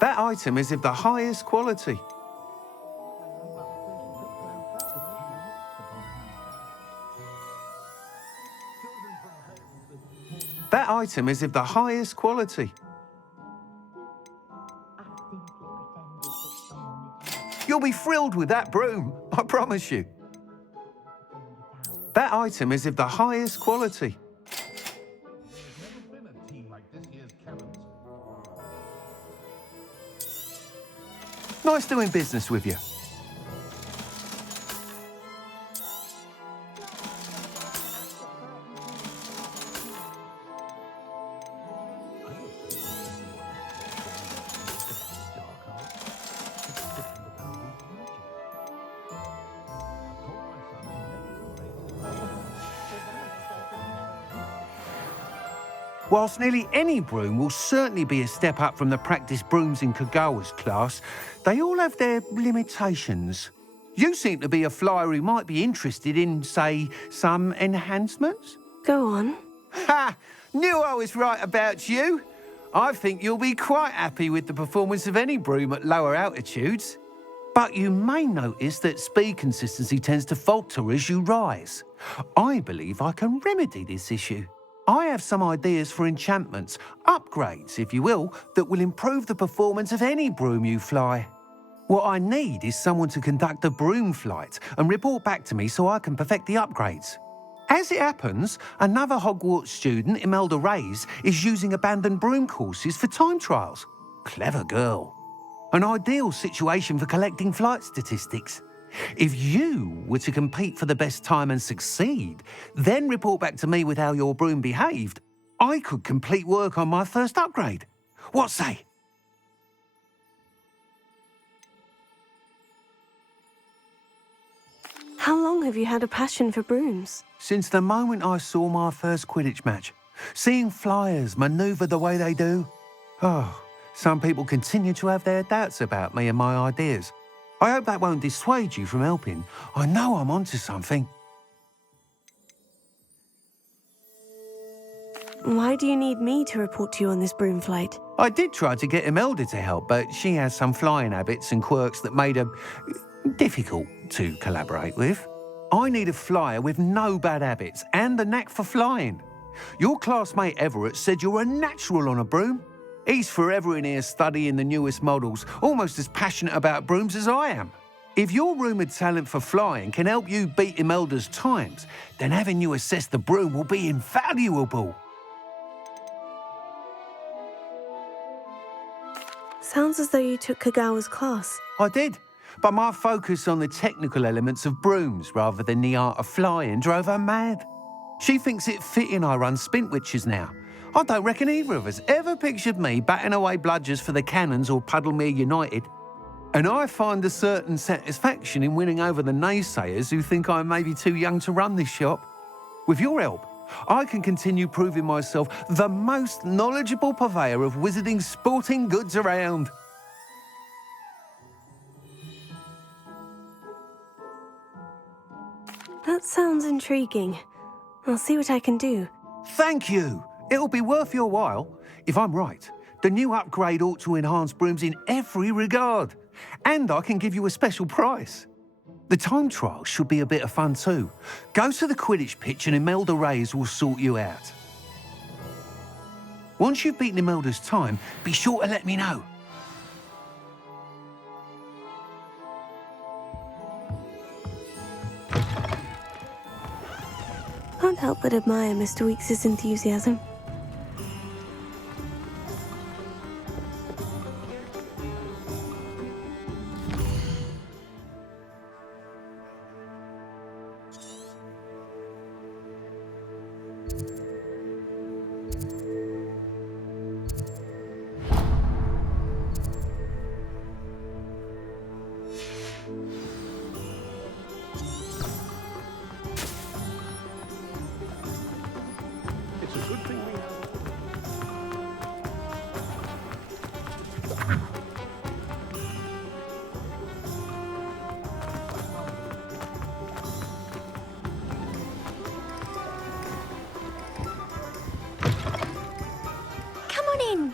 That item is of the highest quality. That item is of the highest quality. You'll be thrilled with that broom, I promise you. That item is of the highest quality. Nice doing business with you. Whilst nearly any broom will certainly be a step up from the practice brooms in Kagawa's class, they all have their limitations. You seem to be a flyer who might be interested in, say, some enhancements? Go on. Ha! Knew I was right about you. I think you'll be quite happy with the performance of any broom at lower altitudes. But you may notice that speed consistency tends to falter as you rise. I believe I can remedy this issue. I have some ideas for enchantments, upgrades, if you will, that will improve the performance of any broom you fly. What I need is someone to conduct a broom flight and report back to me so I can perfect the upgrades. As it happens, another Hogwarts student, Imelda Reyes, is using abandoned broom courses for time trials. Clever girl. An ideal situation for collecting flight statistics. If you were to compete for the best time and succeed, then report back to me with how your broom behaved, I could complete work on my first upgrade. What say? How long have you had a passion for brooms? Since the moment I saw my first Quidditch match. Seeing flyers manoeuvre the way they do. Oh, some people continue to have their doubts about me and my ideas. I hope that won't dissuade you from helping. I know I'm onto something. Why do you need me to report to you on this broom flight? I did try to get Imelda to help, but she has some flying habits and quirks that made her difficult to collaborate with. I need a flyer with no bad habits and the knack for flying. Your classmate Everett said you're a natural on a broom. He's forever in here studying the newest models, almost as passionate about brooms as I am. If your rumoured talent for flying can help you beat Imelda's times, then having you assess the broom will be invaluable. Sounds as though you took Kagawa's class. I did, but my focus on the technical elements of brooms rather than the art of flying drove her mad. She thinks it fitting I run Spintwitches now. I don't reckon either of us ever pictured me batting away bludgers for the Cannons or Puddlemere United. And I find a certain satisfaction in winning over the naysayers who think I may be too young to run this shop. With your help, I can continue proving myself the most knowledgeable purveyor of wizarding sporting goods around. That sounds intriguing. I'll see what I can do. Thank you. It'll be worth your while. If I'm right, the new upgrade ought to enhance brooms in every regard. And I can give you a special price. The time trial should be a bit of fun too. Go to the Quidditch pitch and Imelda Reyes will sort you out. Once you've beaten Imelda's time, be sure to let me know. Can't help but admire Mr. Weekes' enthusiasm.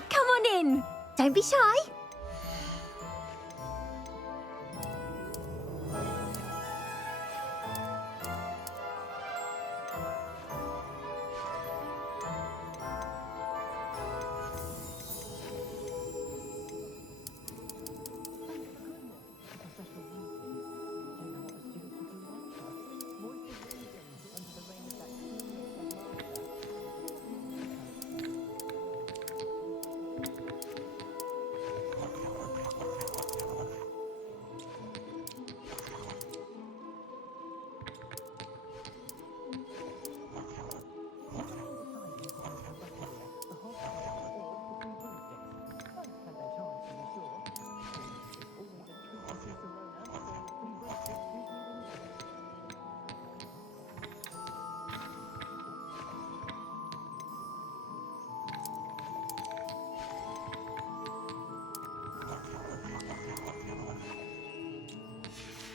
Come on in. Don't be shy.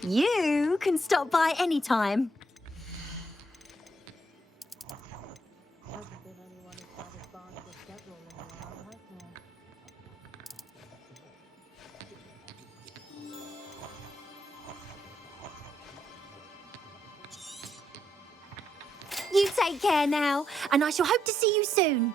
You can stop by any time. You take care now, and I shall hope to see you soon.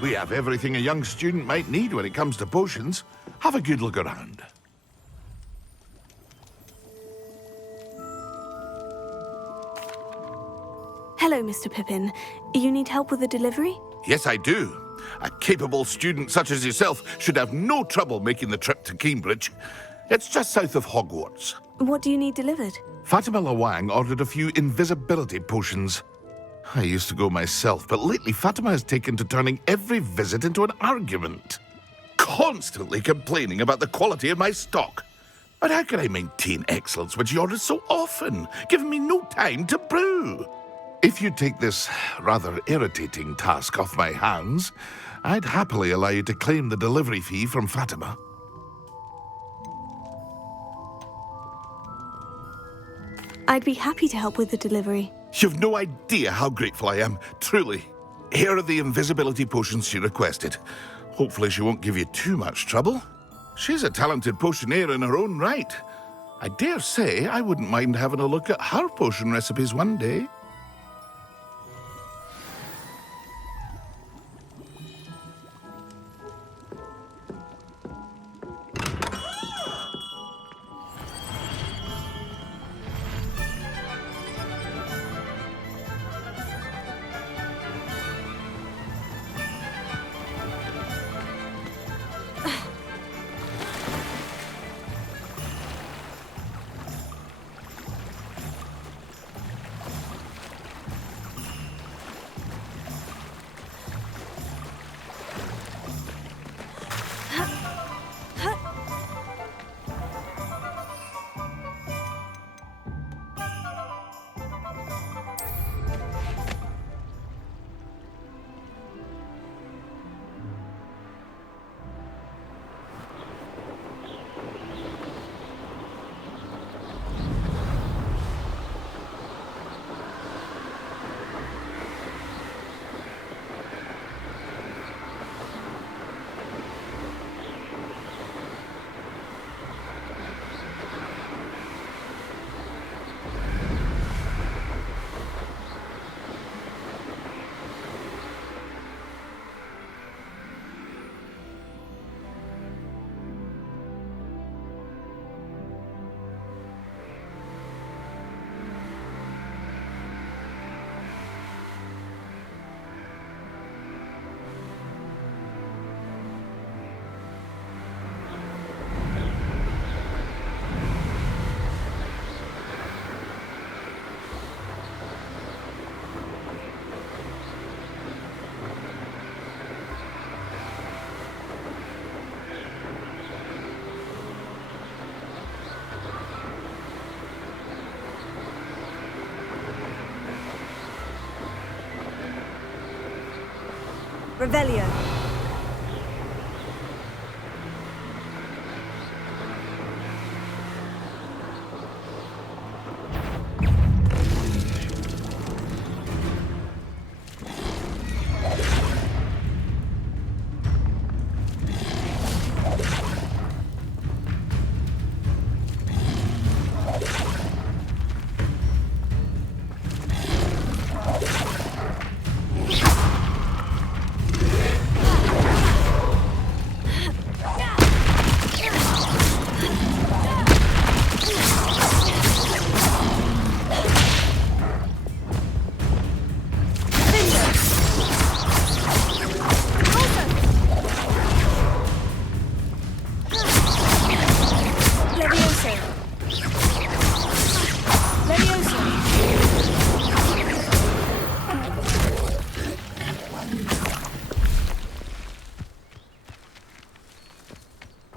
We have everything a young student might need when it comes to potions. Have a good look around. Hello, Mr. Pippin. You need help with a delivery? Yes, I do. A capable student such as yourself should have no trouble making the trip to Cambridge. It's just south of Hogwarts. What do you need delivered? Fatima Lawang ordered a few invisibility potions. I used to go myself, but lately Fatima has taken to turning every visit into an argument. Constantly complaining about the quality of my stock. But how can I maintain excellence when she orders so often, giving me no time to brew? If you take this rather irritating task off my hands, I'd happily allow you to claim the delivery fee from Fatima. I'd be happy to help with the delivery. You've no idea how grateful I am, truly. Here are the invisibility potions she requested. Hopefully she won't give you too much trouble. She's a talented potioneer in her own right. I dare say I wouldn't mind having a look at her potion recipes one day. Revelio.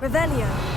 Revelio.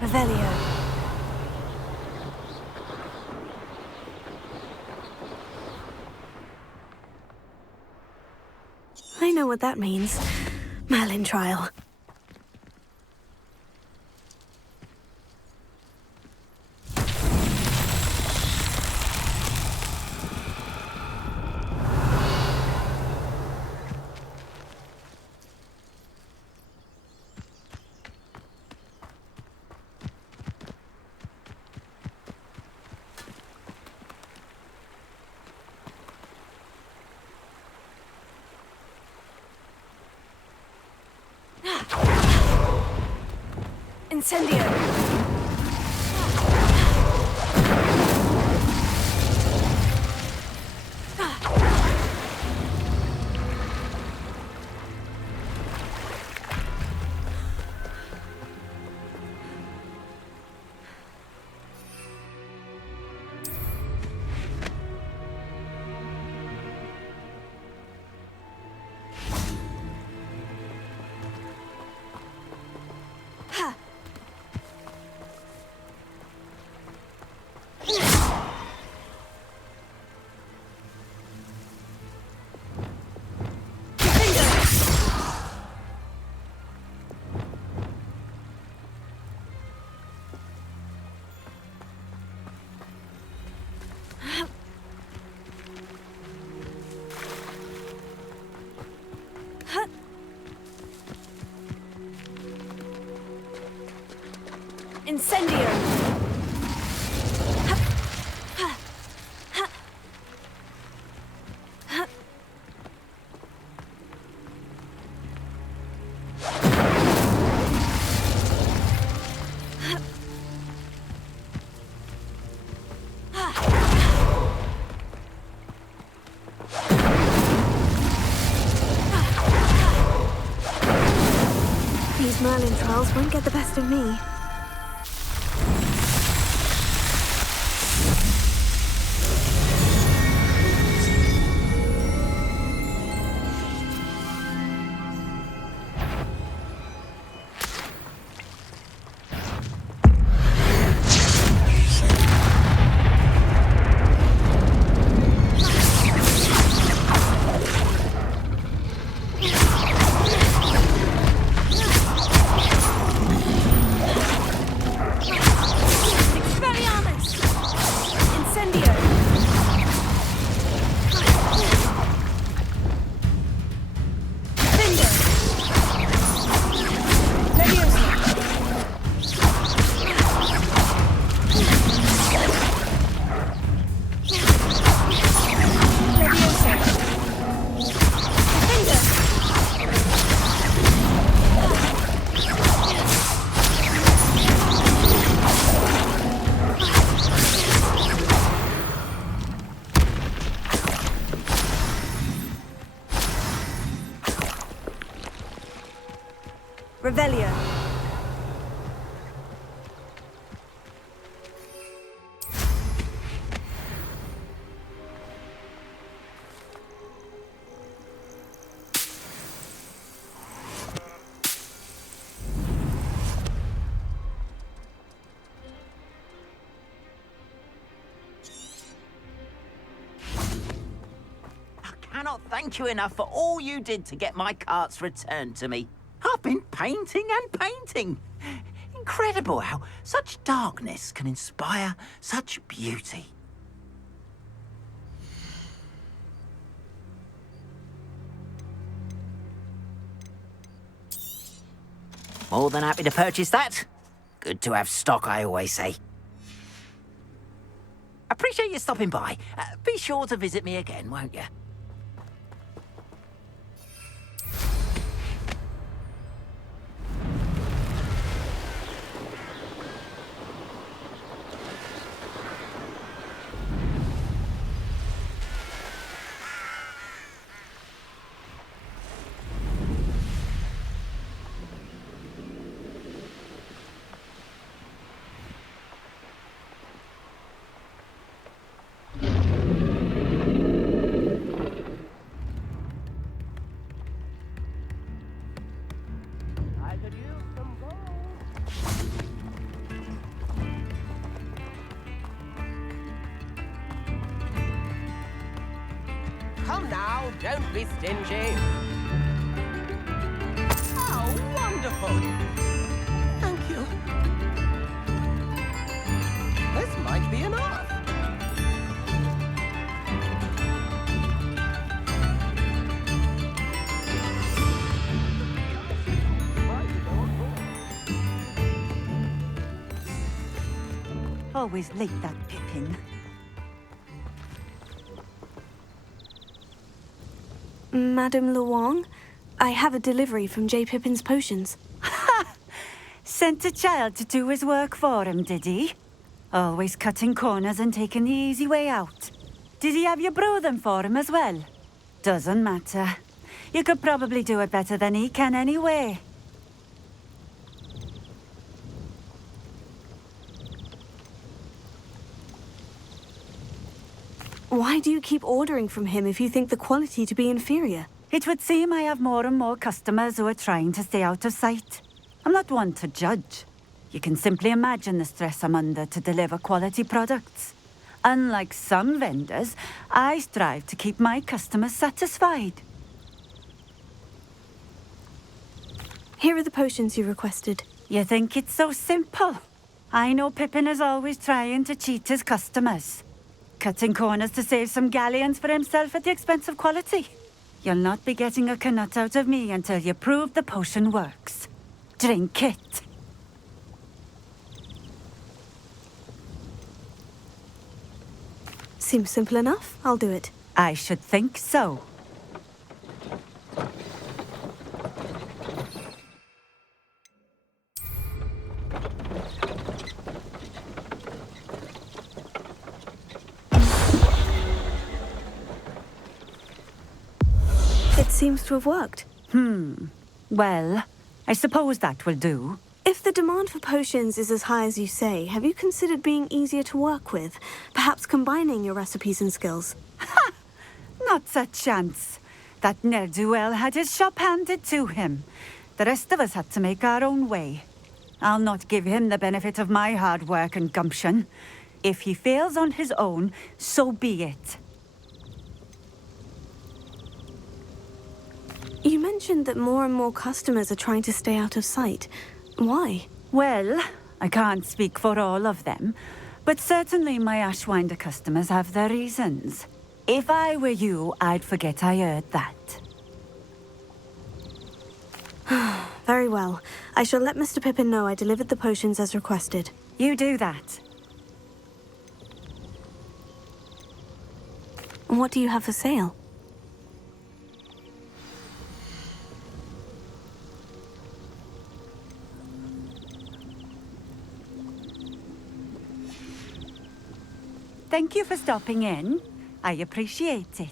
Revelio. I know what that means. Merlin trial. Incendio! Incendio! These Merlin trials won't get the best of me. Revelio. Cannot thank you enough for all you did to get my carts returned to me. I've been painting and painting. Incredible how such darkness can inspire such beauty. More than happy to purchase that. Good to have stock, I always say. Appreciate you stopping by. Be sure to visit me again, won't you? Come now, don't be stingy. Oh, wonderful. Thank you. This might be enough. Always late, that Pippin. Madame Luong, I have a delivery from J. Pippin's Potions. Ha! Sent a child to do his work for him, did he? Always cutting corners and taking the easy way out. Did he have you brew them for him as well? Doesn't matter. You could probably do it better than he can anyway. Why do you keep ordering from him if you think the quality to be inferior? It would seem I have more and more customers who are trying to stay out of sight. I'm not one to judge. You can simply imagine the stress I'm under to deliver quality products. Unlike some vendors, I strive to keep my customers satisfied. Here are the potions you requested. You think it's so simple? I know Pippin is always trying to cheat his customers. Cutting corners to save some galleons for himself at the expense of quality. You'll not be getting a canut out of me until you prove the potion works. Drink it. Seems simple enough. I'll do it. I should think so. It seems to have worked. Well, I suppose that will do. If the demand for potions is as high as you say, have you considered being easier to work with? Perhaps combining your recipes and skills? Ha! Not a chance. That ne'er-do-well had his shop handed to him. The rest of us had to make our own way. I'll not give him the benefit of my hard work and gumption. If he fails on his own, so be it. You mentioned that more and more customers are trying to stay out of sight. Why? Well, I can't speak for all of them, but certainly my Ashwinder customers have their reasons. If I were you, I'd forget I heard that. Very well. I shall let Mr. Pippin know I delivered the potions as requested. You do that. What do you have for sale? Thank you for stopping in. I appreciate it.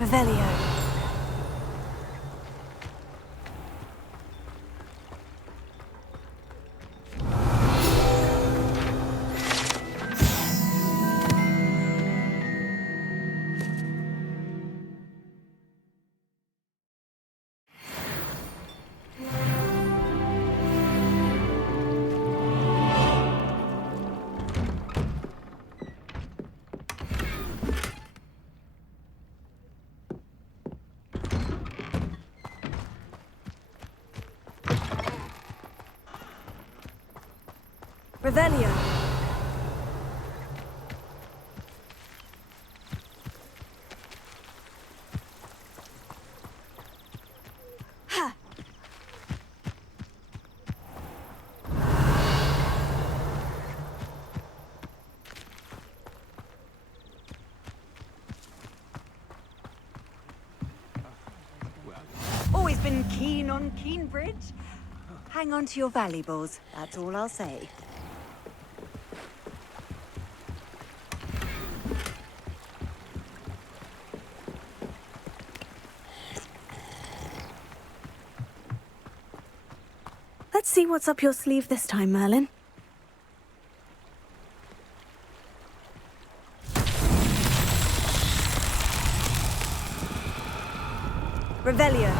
Revelio. Revelio. Ha! Always been keen on Keenbridge. Hang on to your valuables, that's all I'll say. Let's see what's up your sleeve this time, Merlin. Revelio.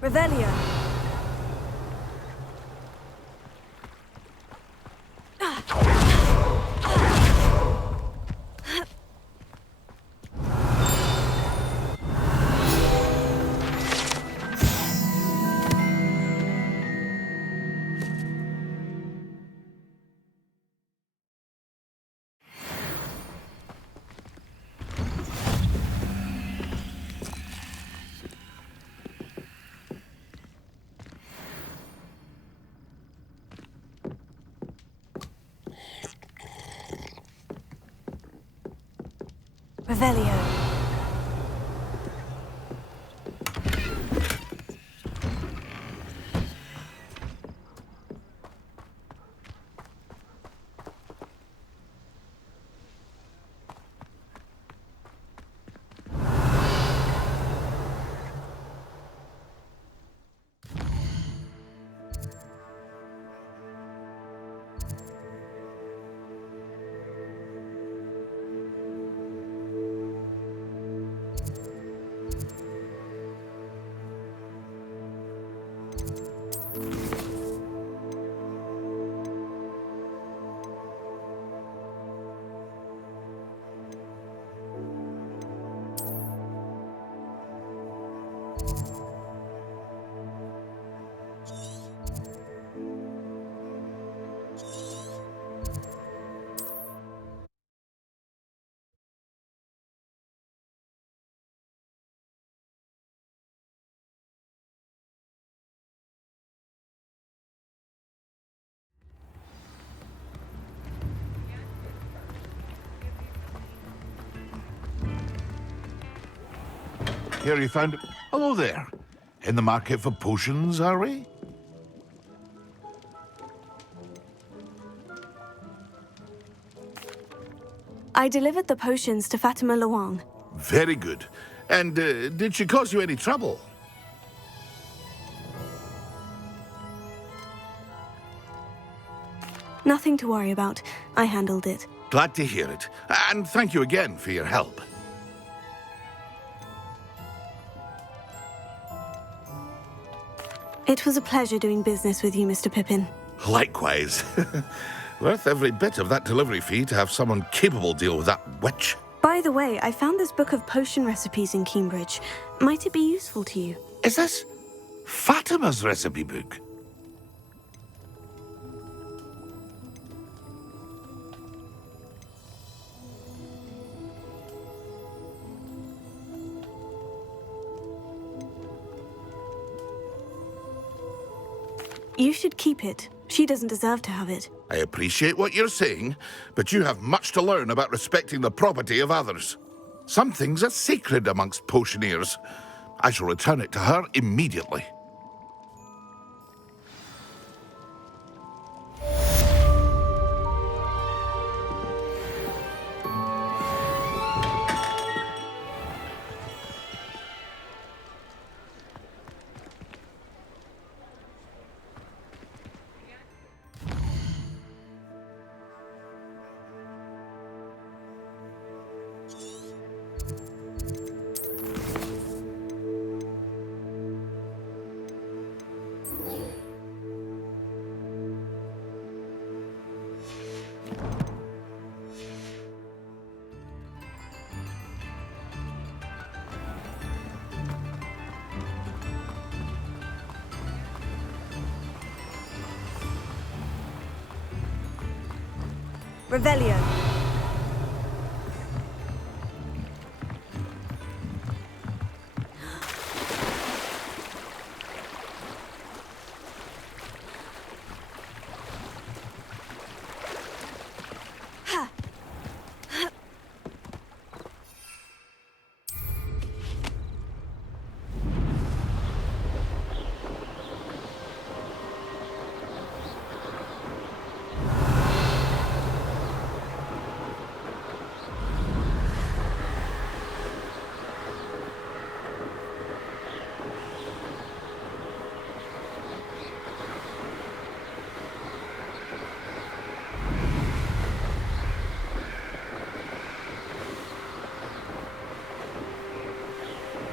Revelio. Revelio. Here you found... Hello there. In the market for potions, are we? I delivered the potions to Fatima Luang. Very good. And did she cause you any trouble? Nothing to worry about. I handled it. Glad to hear it. And thank you again for your help. It was a pleasure doing business with you, Mr. Pippin. Likewise. Worth every bit of that delivery fee to have someone capable deal with that witch. By the way, I found this book of potion recipes in Cambridge. Might it be useful to you? Is this Fatima's recipe book? You should keep it. She doesn't deserve to have it. I appreciate what you're saying, but you have much to learn about respecting the property of others. Some things are sacred amongst potioneers. I shall return it to her immediately. Revelio.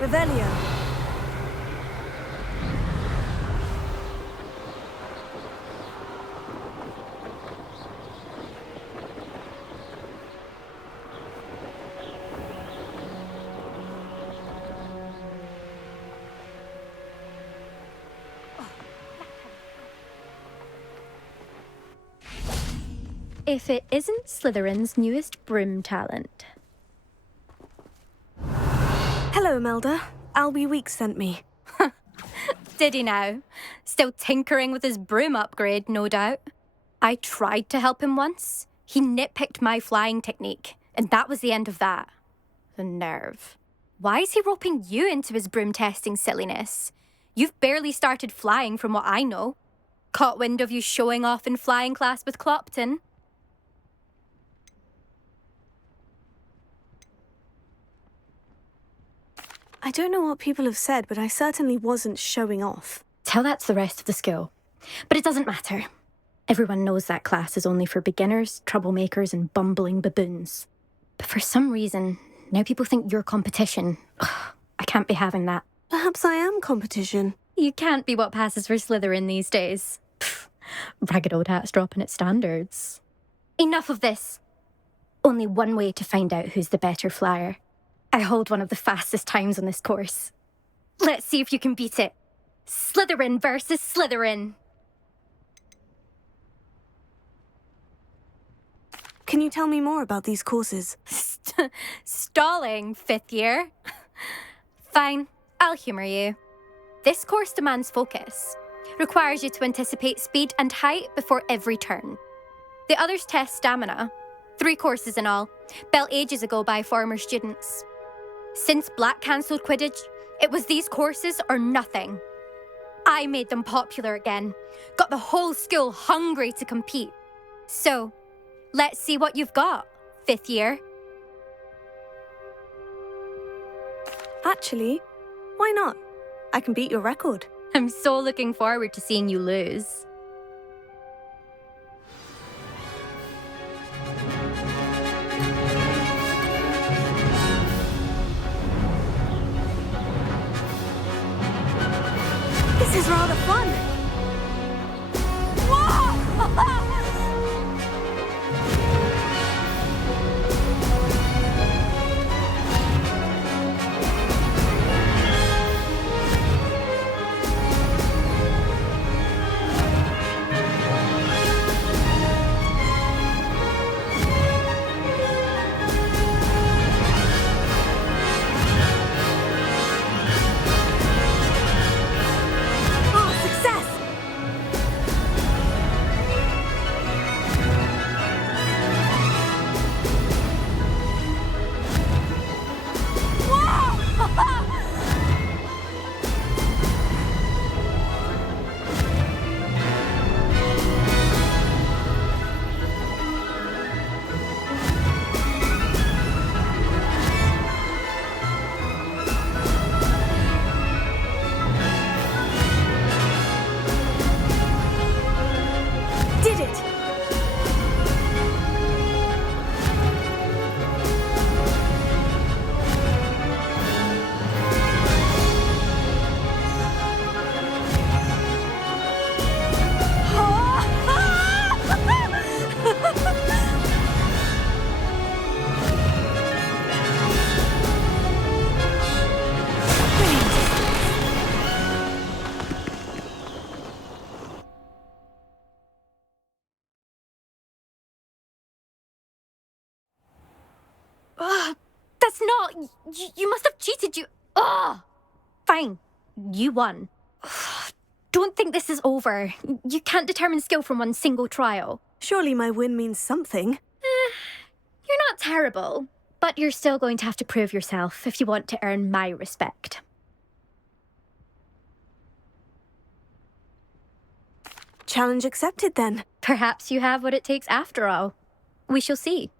Revelio. if it isn't Slytherin's newest broom talent. Hello, Imelda. Albie Weeks sent me. Did he now? Still tinkering with his broom upgrade, no doubt. I tried to help him once. He nitpicked my flying technique, and that was the end of that. The nerve. Why is he roping you into his broom testing silliness? You've barely started flying from what I know. Caught wind of you showing off in flying class with Clopton. I don't know what people have said, but I certainly wasn't showing off. Tell that to the rest of the school. But it doesn't matter. Everyone knows that class is only for beginners, troublemakers, and bumbling baboons. But for some reason, now people think you're competition. Ugh, I can't be having that. Perhaps I am competition. You can't be what passes for Slytherin these days. Pfft, ragged old hat's dropping its standards. Enough of this. Only one way to find out who's the better flyer. I hold one of the fastest times on this course. Let's see if you can beat it. Slytherin versus Slytherin. Can you tell me more about these courses? Stalling, 5th year? Fine, I'll humour you. This course demands focus. Requires you to anticipate speed and height before every turn. The others test stamina. 3 courses in all, built ages ago by former students. Since Black cancelled Quidditch, it was these courses or nothing. I made them popular again, got the whole school hungry to compete. So, let's see what you've got, 5th year. Actually, why not? I can beat your record. I'm so looking forward to seeing you lose. This is rather fun. That's not... You must have cheated, you... Ugh! Fine. You won. Don't think this is over. You can't determine skill from one single trial. Surely my win means something. You're not terrible, but you're still going to have to prove yourself if you want to earn my respect. Challenge accepted, then. Perhaps you have what it takes after all. We shall see.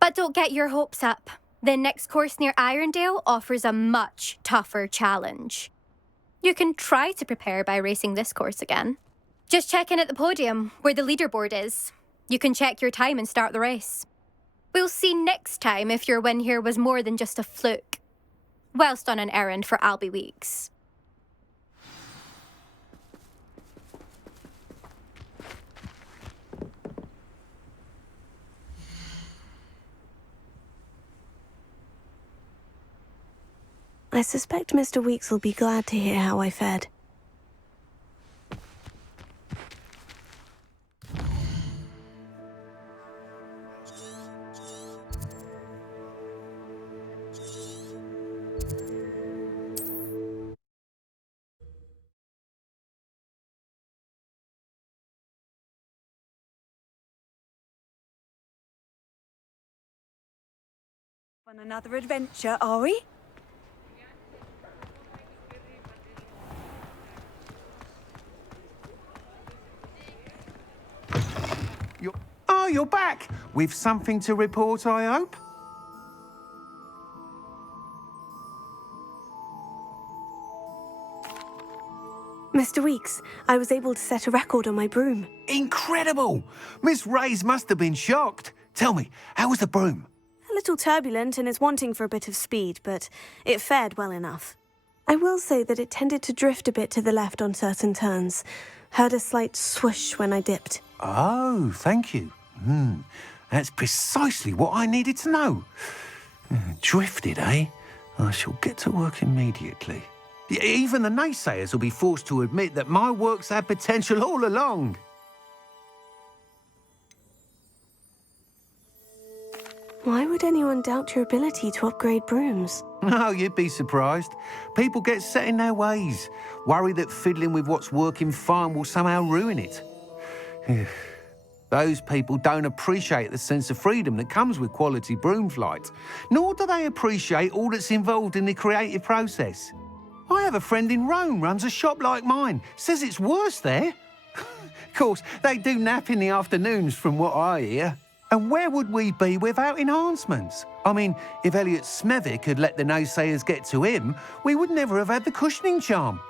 But don't get your hopes up. The next course near Irondale offers a much tougher challenge. You can try to prepare by racing this course again. Just check in at the podium, where the leaderboard is. You can check your time and start the race. We'll see next time if your win here was more than just a fluke. Whilst on an errand for Albie Weeks. I suspect Mr. Weeks will be glad to hear how I fared. On another adventure, are we? You're back! With something to report, I hope? Mr. Weeks, I was able to set a record on my broom. Incredible! Miss Reyes must have been shocked. Tell me, how was the broom? A little turbulent and is wanting for a bit of speed, but it fared well enough. I will say that it tended to drift a bit to the left on certain turns. Heard a slight swoosh when I dipped. Oh, thank you. That's precisely what I needed to know. Drifted, eh? I shall get to work immediately. Even the naysayers will be forced to admit that my work's had potential all along. Why would anyone doubt your ability to upgrade brooms? No, you'd be surprised. People get set in their ways, worry that fiddling with what's working fine will somehow ruin it. Those people don't appreciate the sense of freedom that comes with quality broom flight, nor do they appreciate all that's involved in the creative process. I have a friend in Rome runs a shop like mine, says it's worse there. Of course, they do nap in the afternoons from what I hear. And where would we be without enhancements? I mean, if Elliot Smethwick had let the naysayers get to him, we would never have had the cushioning charm.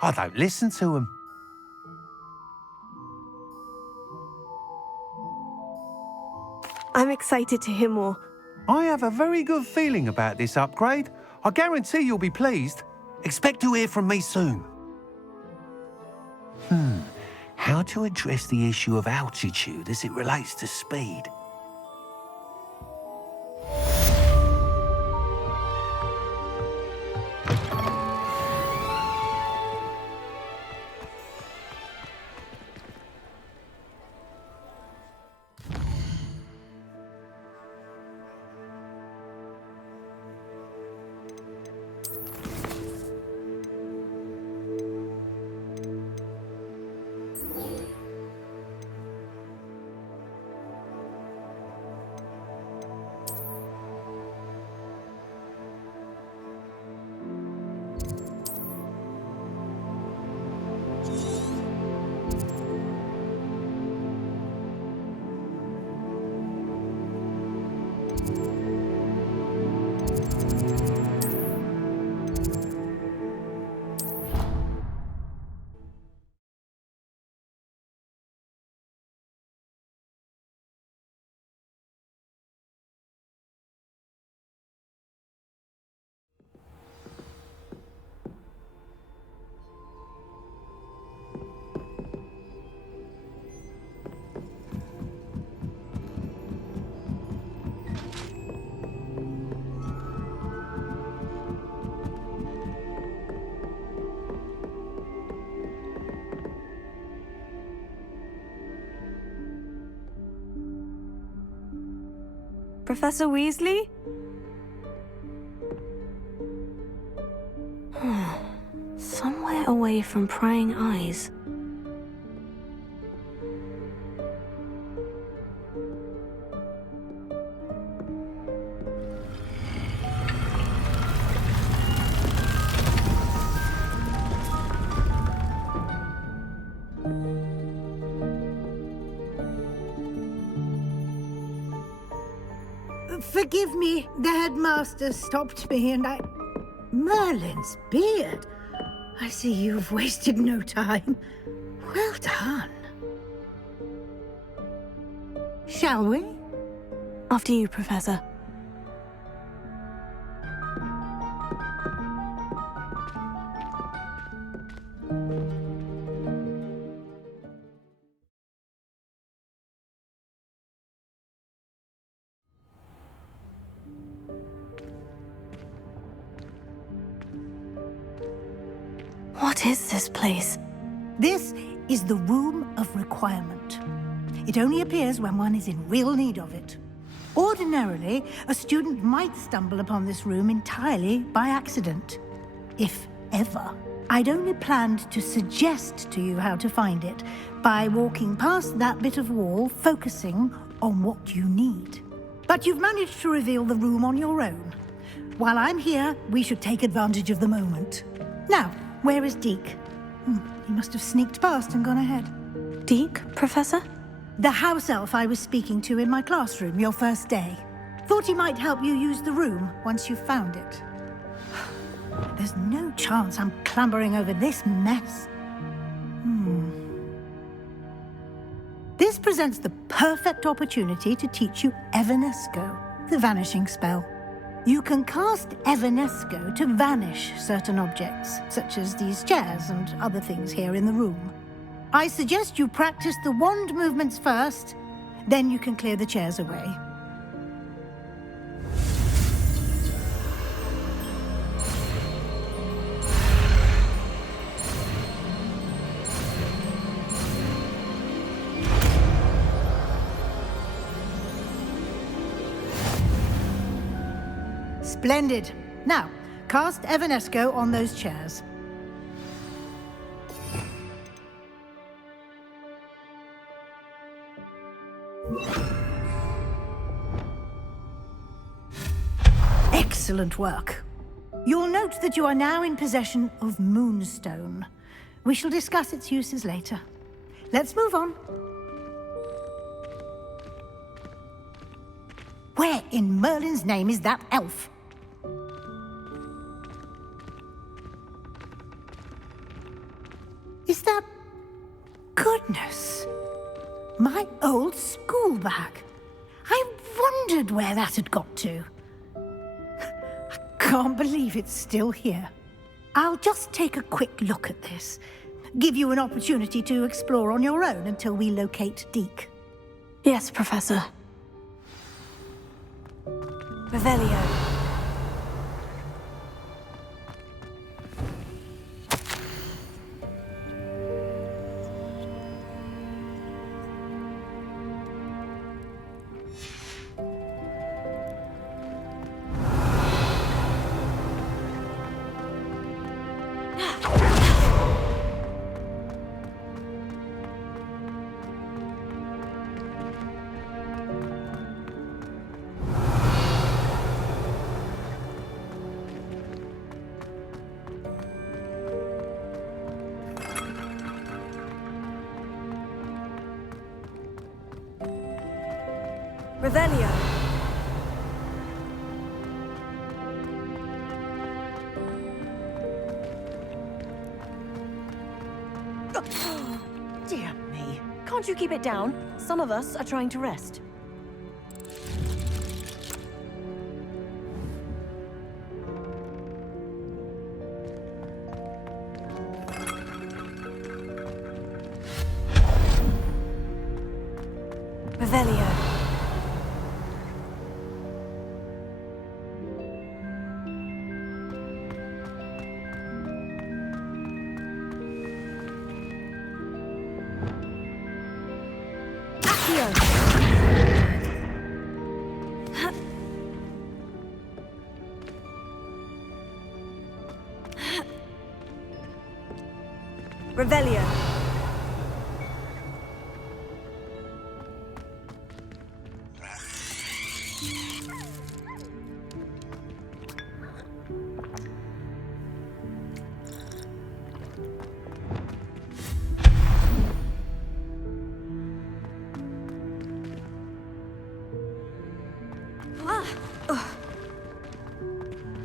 I don't listen to them. I'm excited to hear more. I have a very good feeling about this upgrade. I guarantee you'll be pleased. Expect to hear from me soon. How to address the issue of altitude as it relates to speed? Professor Weasley? Somewhere away from prying eyes. Forgive me, the headmaster stopped me and I... Merlin's beard. I see you've wasted no time. Well done. Shall we? After you, Professor. What is this place? This is the Room of Requirement. It only appears when one is in real need of it. Ordinarily, a student might stumble upon this room entirely by accident, if ever. I'd only planned to suggest to you how to find it by walking past that bit of wall, focusing on what you need. But you've managed to reveal the room on your own. While I'm here, we should take advantage of the moment. Now, where is Deke? He must have sneaked past and gone ahead. Deke, Professor? The house elf I was speaking to in my classroom your first day. Thought he might help you use the room once you found it. There's no chance I'm clambering over this mess. This presents the perfect opportunity to teach you Evanesco, the vanishing spell. You can cast Evanesco to vanish certain objects, such as these chairs and other things here in the room. I suggest you practice the wand movements first, then you can clear the chairs away. Splendid. Now, cast Evanesco on those chairs. Excellent work. You'll note that you are now in possession of Moonstone. We shall discuss its uses later. Let's move on. Where in Merlin's name is that elf? Is that... Goodness! My old school bag. I wondered where that had got to. I can't believe it's still here. I'll just take a quick look at this. Give you an opportunity to explore on your own until we locate Deke. Yes, Professor. Revelio. Revelio. Dear me. Can't you keep it down? Some of us are trying to rest. Revelio. Revelio.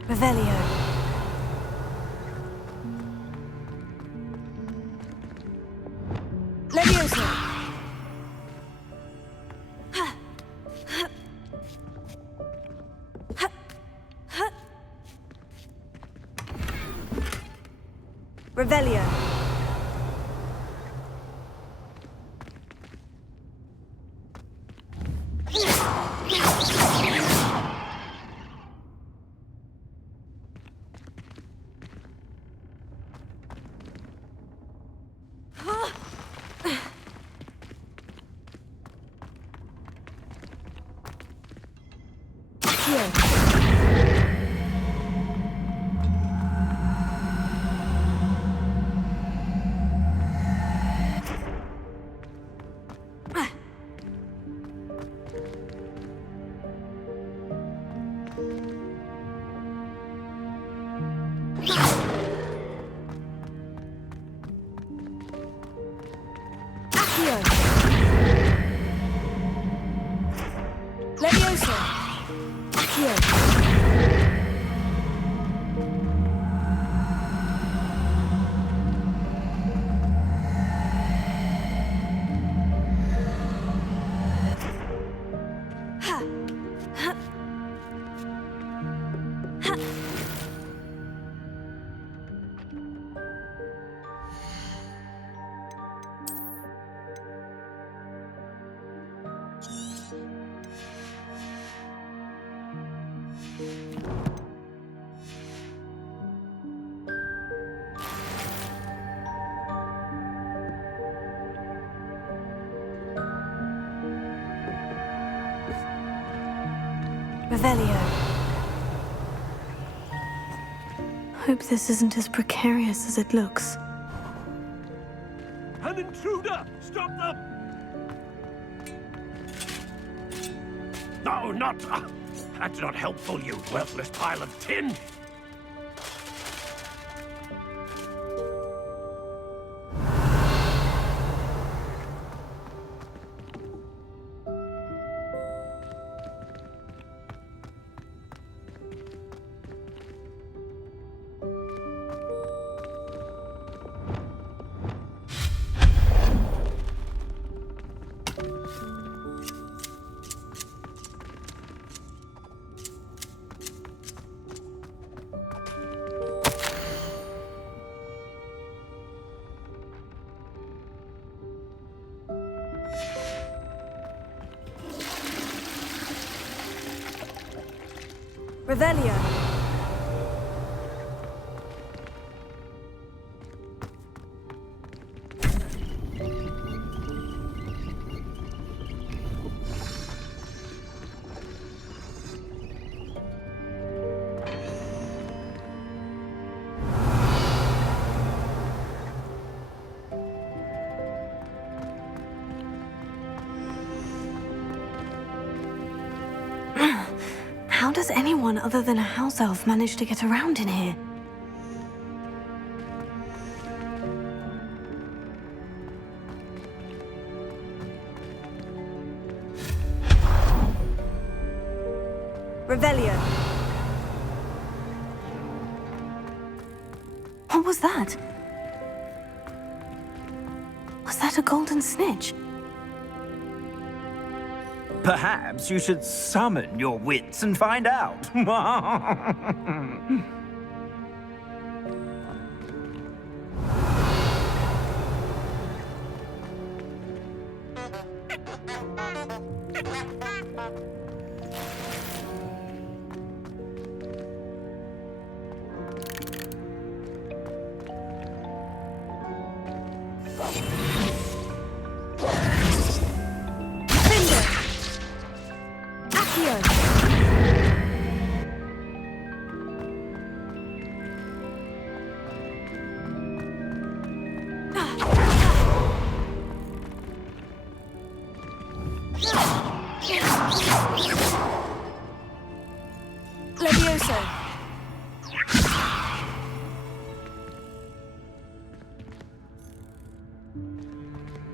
Revelio. Leviosa. Revelio. Revelio. Hope this isn't as precarious as it looks. An intruder! Stop them! No, not... that's not helpful, you worthless pile of tin! Revelio. How does anyone other than a house elf manage to get around in here? Revelio. What was that? Was that a golden snitch? Perhaps you should summon your wits and find out.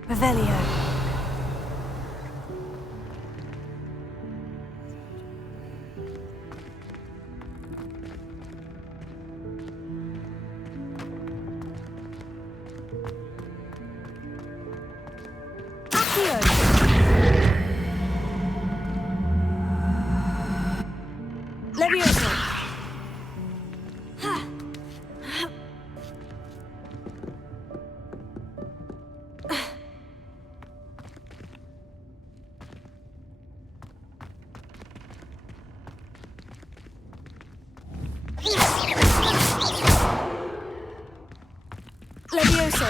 Revelio. Levioso. Levioso.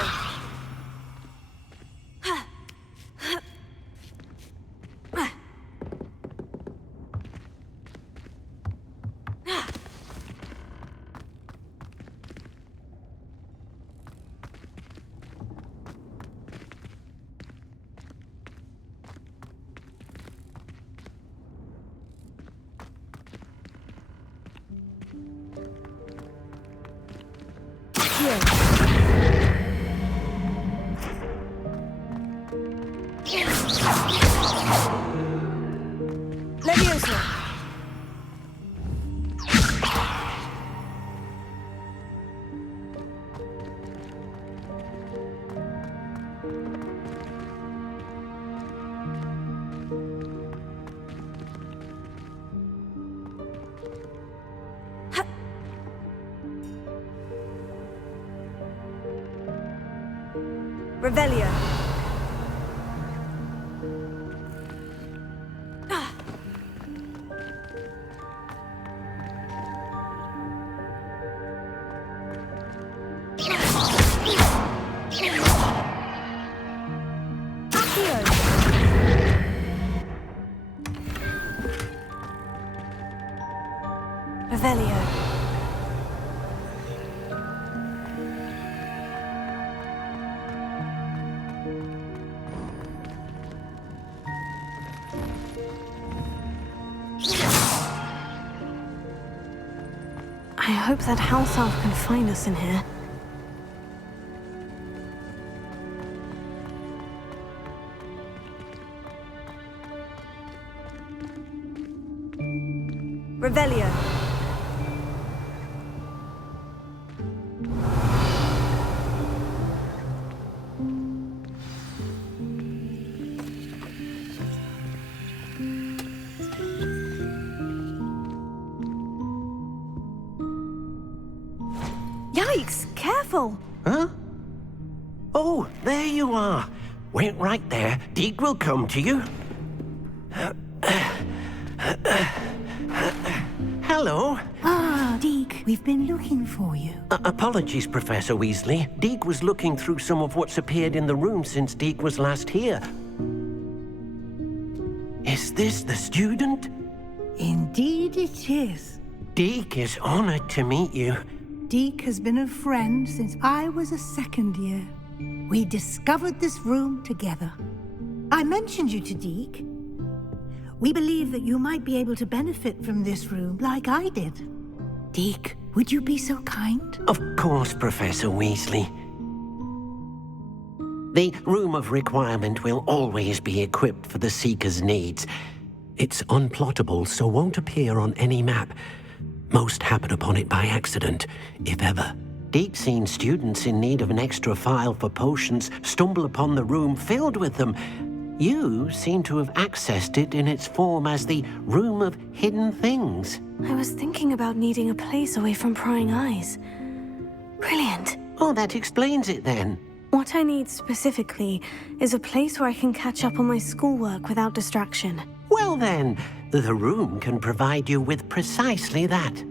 Levioso. Revelio. Revelio. I hope that house elf can find us in here. Revelio. Yikes! Careful! Huh? Oh, there you are. Wait right there. Deke will come to you. Hello. Ah, Deke, we've been looking for you. Apologies, Professor Weasley. Deke was looking through some of what's appeared in the room since Deke was last here. Is this the student? Indeed it is. Deke is honored to meet you. Deke has been a friend since I was a second year. We discovered this room together. I mentioned you to Deke. We believe that you might be able to benefit from this room like I did. Deke, would you be so kind? Of course, Professor Weasley. The Room of Requirement will always be equipped for the Seeker's needs. It's unplottable, so won't appear on any map. Most happen upon it by accident, if ever. Deke's seen students in need of an extra file for potions stumble upon the room filled with them. You seem to have accessed it in its form as the Room of Hidden Things. I was thinking about needing a place away from prying eyes. Brilliant. Oh, that explains it then. What I need specifically is a place where I can catch up on my schoolwork without distraction. Well then, the room can provide you with precisely that.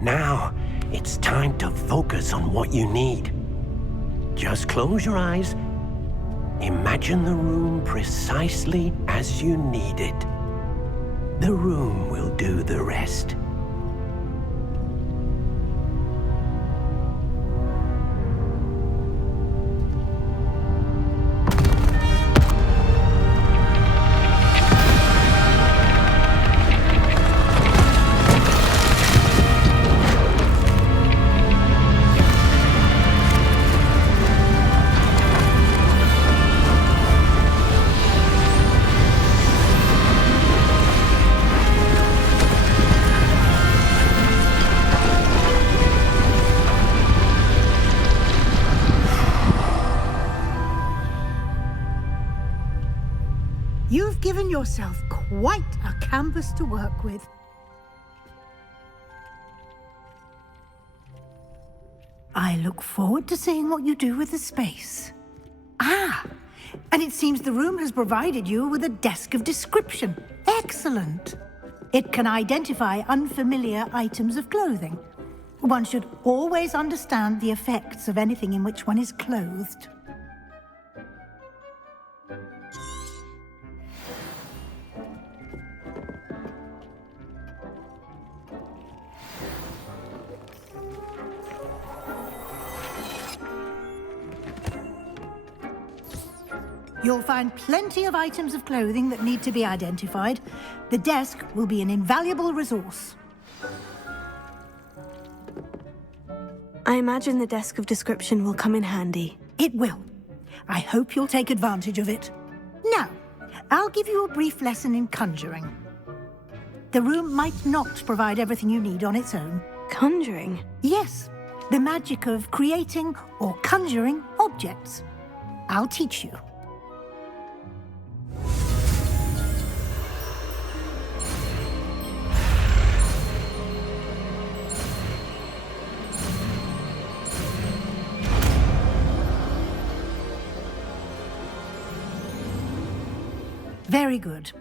Now, it's time to focus on what you need. Just close your eyes. Imagine the room precisely as you need it. The room will do the rest. You've given yourself quite a canvas to work with. I look forward to seeing what you do with the space. Ah, and it seems the room has provided you with a desk of description. Excellent. It can identify unfamiliar items of clothing. One should always understand the effects of anything in which one is clothed. You'll find plenty of items of clothing that need to be identified. The desk will be an invaluable resource. I imagine the desk of description will come in handy. It will. I hope you'll take advantage of it. Now, I'll give you a brief lesson in conjuring. The room might not provide everything you need on its own. Conjuring? Yes, the magic of creating or conjuring objects. I'll teach you. Very good.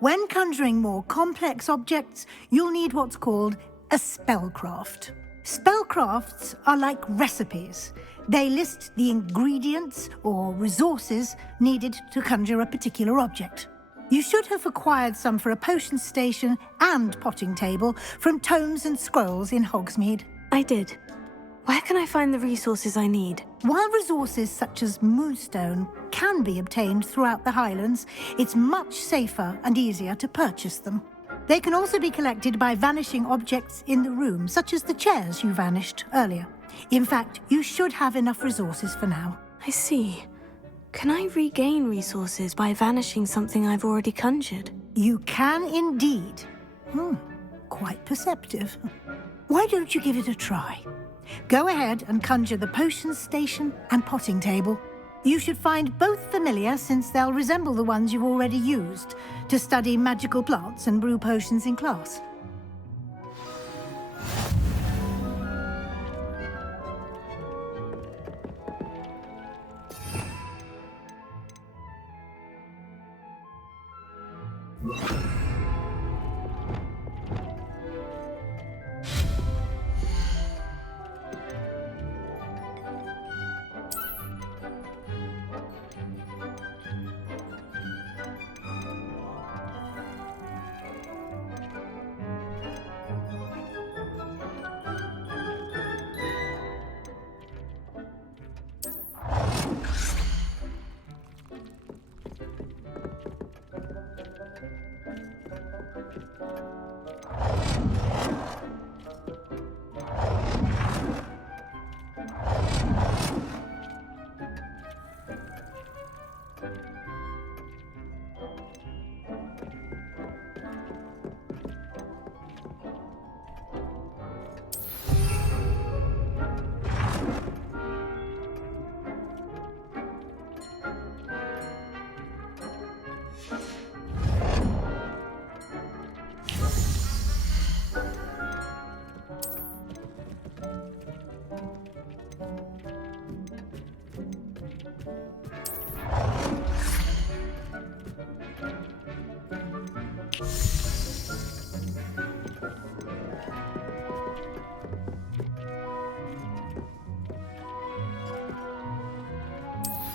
When conjuring more complex objects, you'll need what's called a spellcraft. Spellcrafts are like recipes. They list the ingredients or resources needed to conjure a particular object. You should have acquired some for a potion station and potting table from tomes and scrolls in Hogsmeade. I did. Where can I find the resources I need? While resources such as moonstone can be obtained throughout the Highlands, it's much safer and easier to purchase them. They can also be collected by vanishing objects in the room, such as the chairs you vanished earlier. In fact, you should have enough resources for now. I see. Can I regain resources by vanishing something I've already conjured? You can indeed. Quite perceptive. Why don't you give it a try? Go ahead and conjure the potion station and potting table. You should find both familiar, since they'll resemble the ones you've already used to study magical plants and brew potions in class.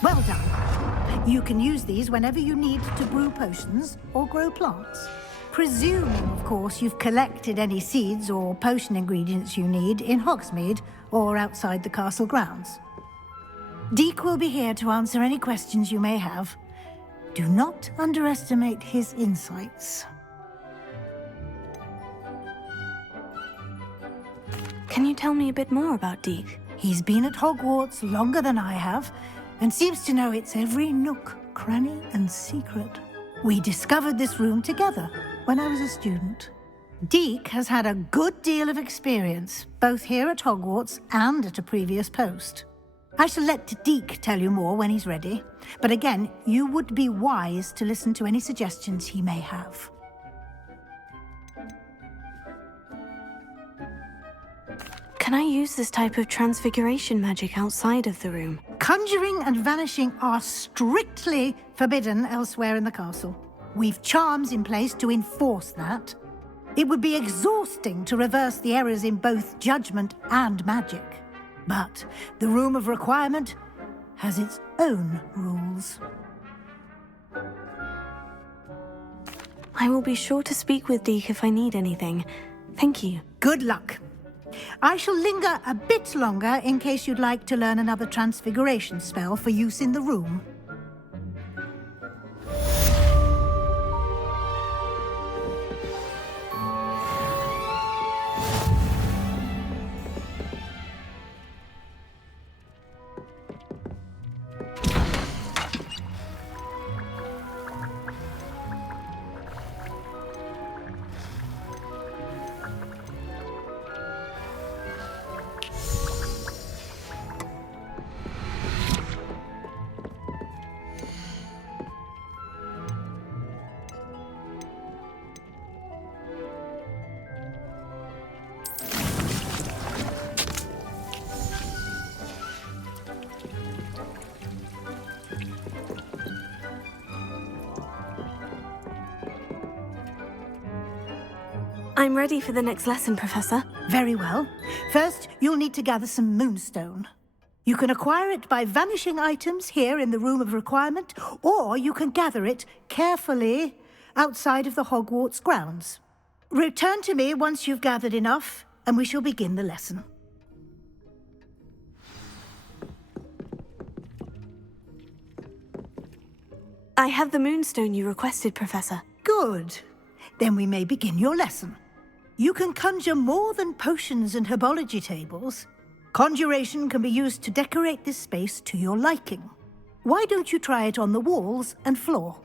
Well done. You can use these whenever you need to brew potions or grow plants. Presuming, of course, you've collected any seeds or potion ingredients you need in Hogsmeade or outside the castle grounds. Deek will be here to answer any questions you may have. Do not underestimate his insights. Can you tell me a bit more about Deek? He's been at Hogwarts longer than I have, and seems to know its every nook, cranny, and secret. We discovered this room together when I was a student. Deek has had a good deal of experience, both here at Hogwarts and at a previous post. I shall let Deek tell you more when he's ready, but again, you would be wise to listen to any suggestions he may have. Can I use this type of transfiguration magic outside of the room? Conjuring and vanishing are strictly forbidden elsewhere in the castle. We've charms in place to enforce that. It would be exhausting to reverse the errors in both judgment and magic. But the Room of Requirement has its own rules. I will be sure to speak with Deek if I need anything. Thank you. Good luck. I shall linger a bit longer in case you'd like to learn another transfiguration spell for use in the room. I'm ready for the next lesson, Professor. Very well. First, you'll need to gather some moonstone. You can acquire it by vanishing items here in the Room of Requirement, or you can gather it carefully outside of the Hogwarts grounds. Return to me once you've gathered enough, and we shall begin the lesson. I have the moonstone you requested, Professor. Good. Then we may begin your lesson. You can conjure more than potions and herbology tables. Conjuration can be used to decorate this space to your liking. Why don't you try it on the walls and floor?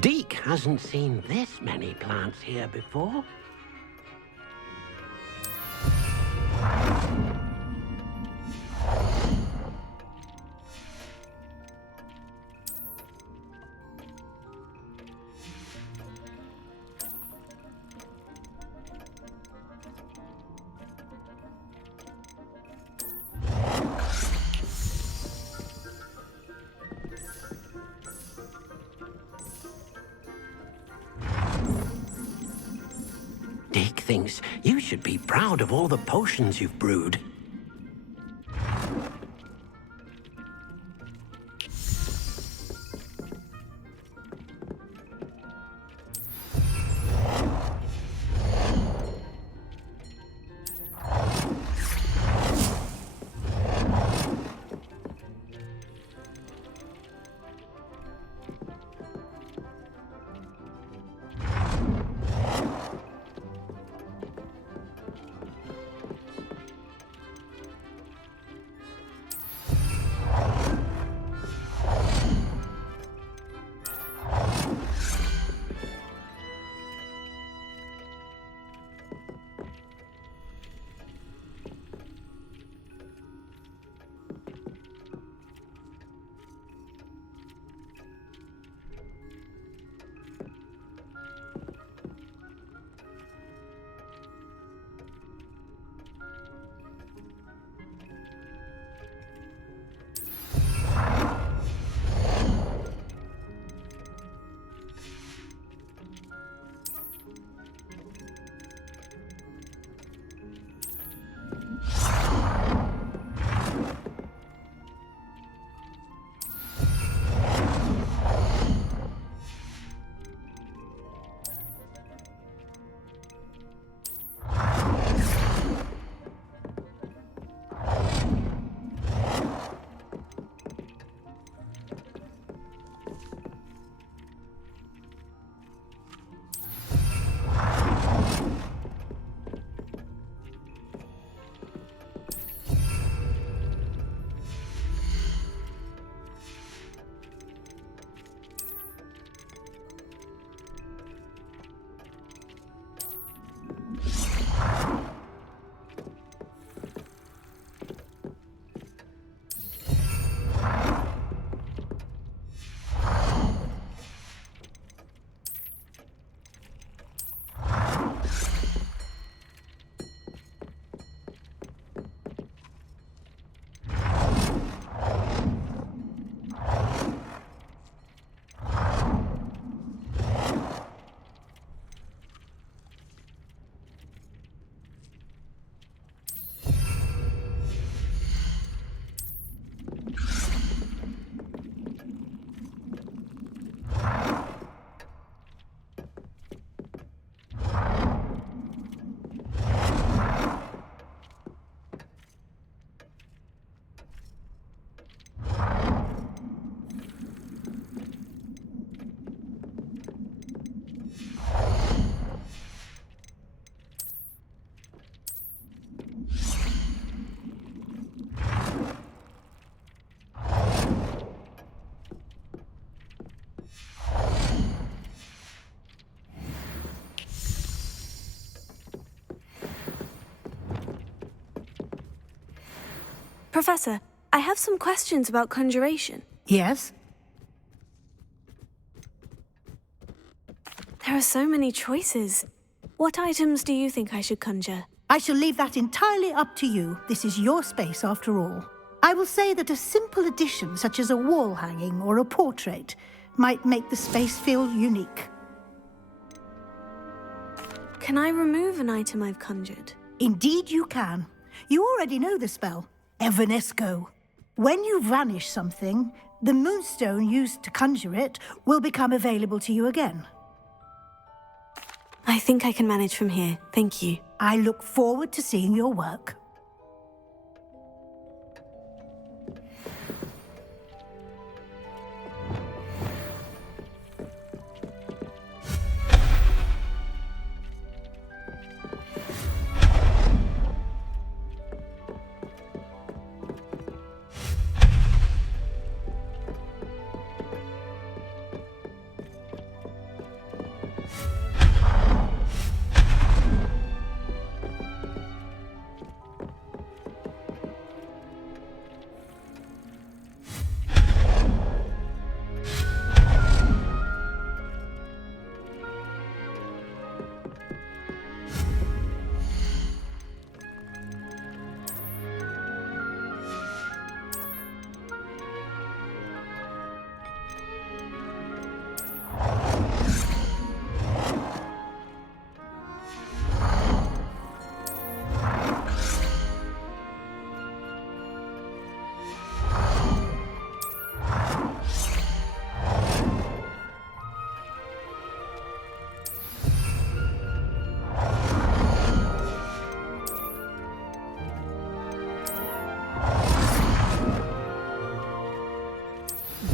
Deke hasn't seen this many plants here before. Deke thinks you should be proud of all the potions you've brewed. Professor, I have some questions about conjuration. Yes? There are so many choices. What items do you think I should conjure? I shall leave that entirely up to you. This is your space, after all. I will say that a simple addition, such as a wall hanging or a portrait, might make the space feel unique. Can I remove an item I've conjured? Indeed you can. You already know the spell, Evanesco. When you vanish something, the moonstone used to conjure it will become available to you again. I think I can manage from here, thank you. I look forward to seeing your work.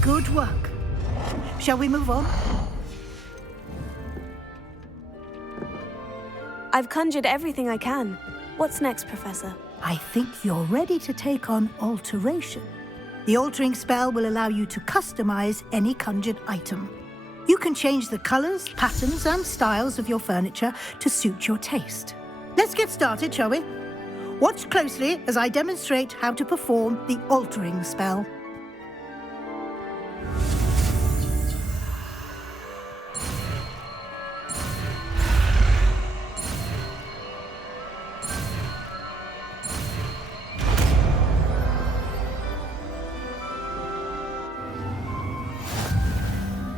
Good work. Shall we move on? I've conjured everything I can. What's next, Professor? I think you're ready to take on alteration. The altering spell will allow you to customize any conjured item. You can change the colors, patterns, and styles of your furniture to suit your taste. Let's get started, shall we? Watch closely as I demonstrate how to perform the altering spell.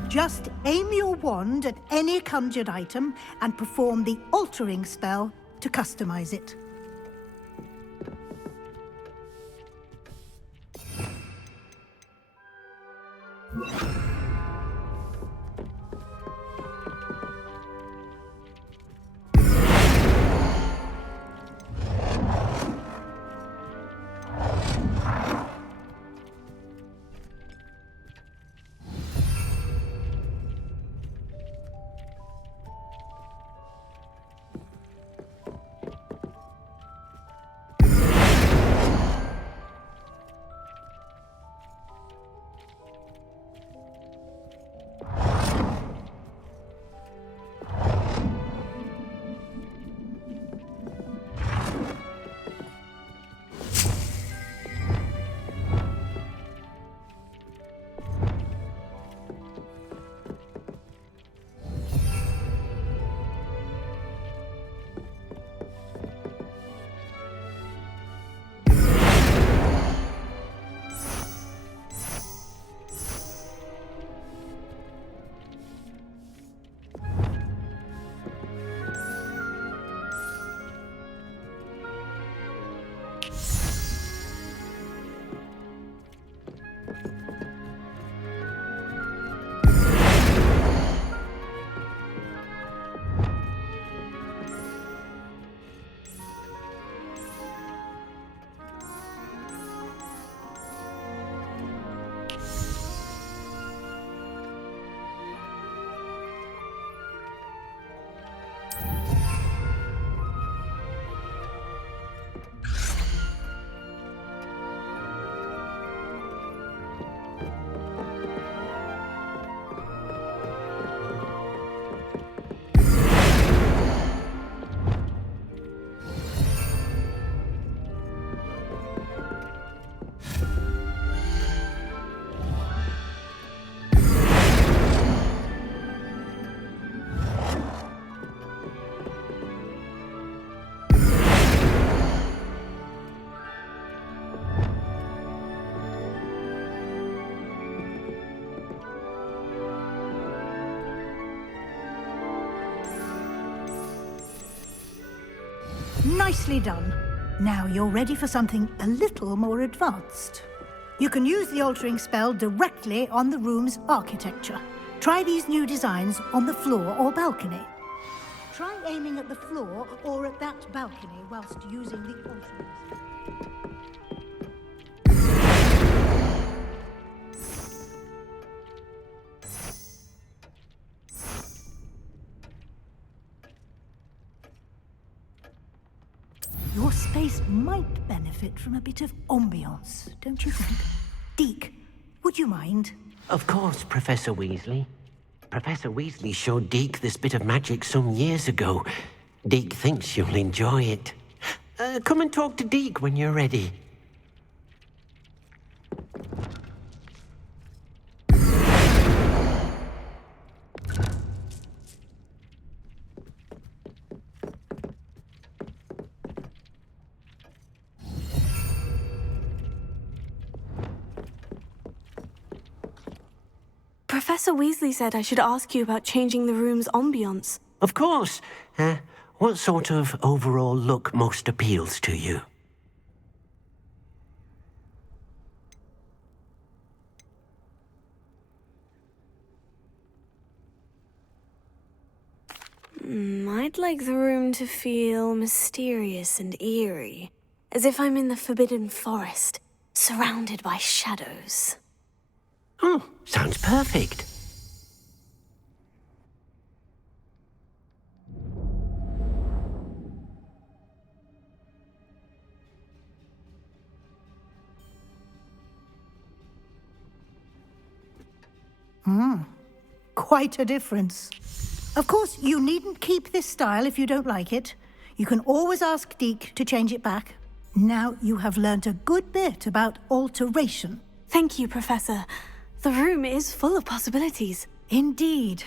Just aim your wand at any conjured item and perform the altering spell to customize it. Nicely done. Now you're ready for something a little more advanced. You can use the altering spell directly on the room's architecture. Try these new designs on the floor or balcony. Try aiming at the floor or at that balcony whilst using the altering spell. Your space might benefit from a bit of ambiance, don't you think? Deke, would you mind? Of course, Professor Weasley. Professor Weasley showed Deke this bit of magic some years ago. Deke thinks you'll enjoy it. Come and talk to Deke when you're ready. Professor Weasley said I should ask you about changing the room's ambiance. Of course. What sort of overall look most appeals to you? I'd like the room to feel mysterious and eerie, as if I'm in the Forbidden Forest, surrounded by shadows. Oh, sounds perfect. Quite a difference. Of course, you needn't keep this style if you don't like it. You can always ask Deke to change it back. Now you have learnt a good bit about alteration. Thank you, Professor. The room is full of possibilities. Indeed.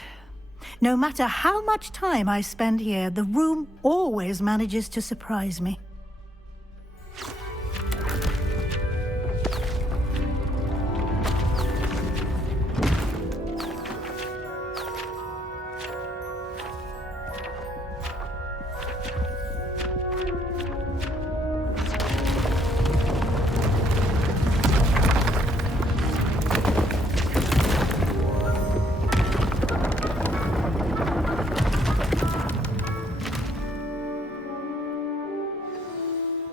No matter how much time I spend here, the room always manages to surprise me.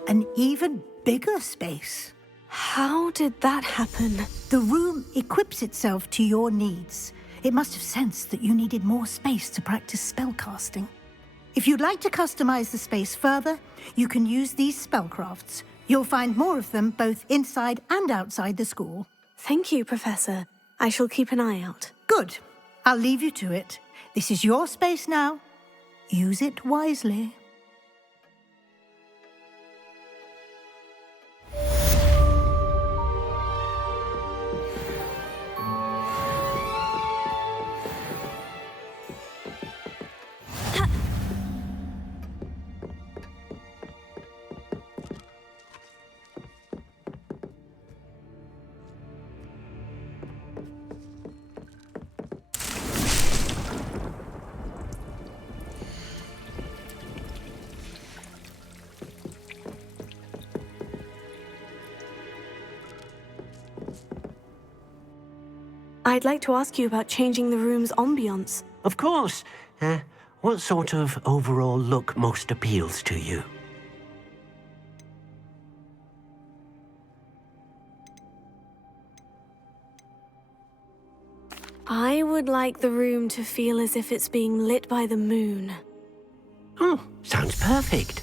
An even bigger space. How did that happen? The room equips itself to your needs. It must have sensed that you needed more space to practice spellcasting. If you'd like to customize the space further, you can use these spellcrafts. You'll find more of them both inside and outside the school. Thank you, Professor. I shall keep an eye out. Good. I'll leave you to it. This is your space now. Use it wisely. I'd like to ask you about changing the room's ambiance. Of course. What sort of overall look most appeals to you? I would like the room to feel as if it's being lit by the moon. Oh, sounds perfect.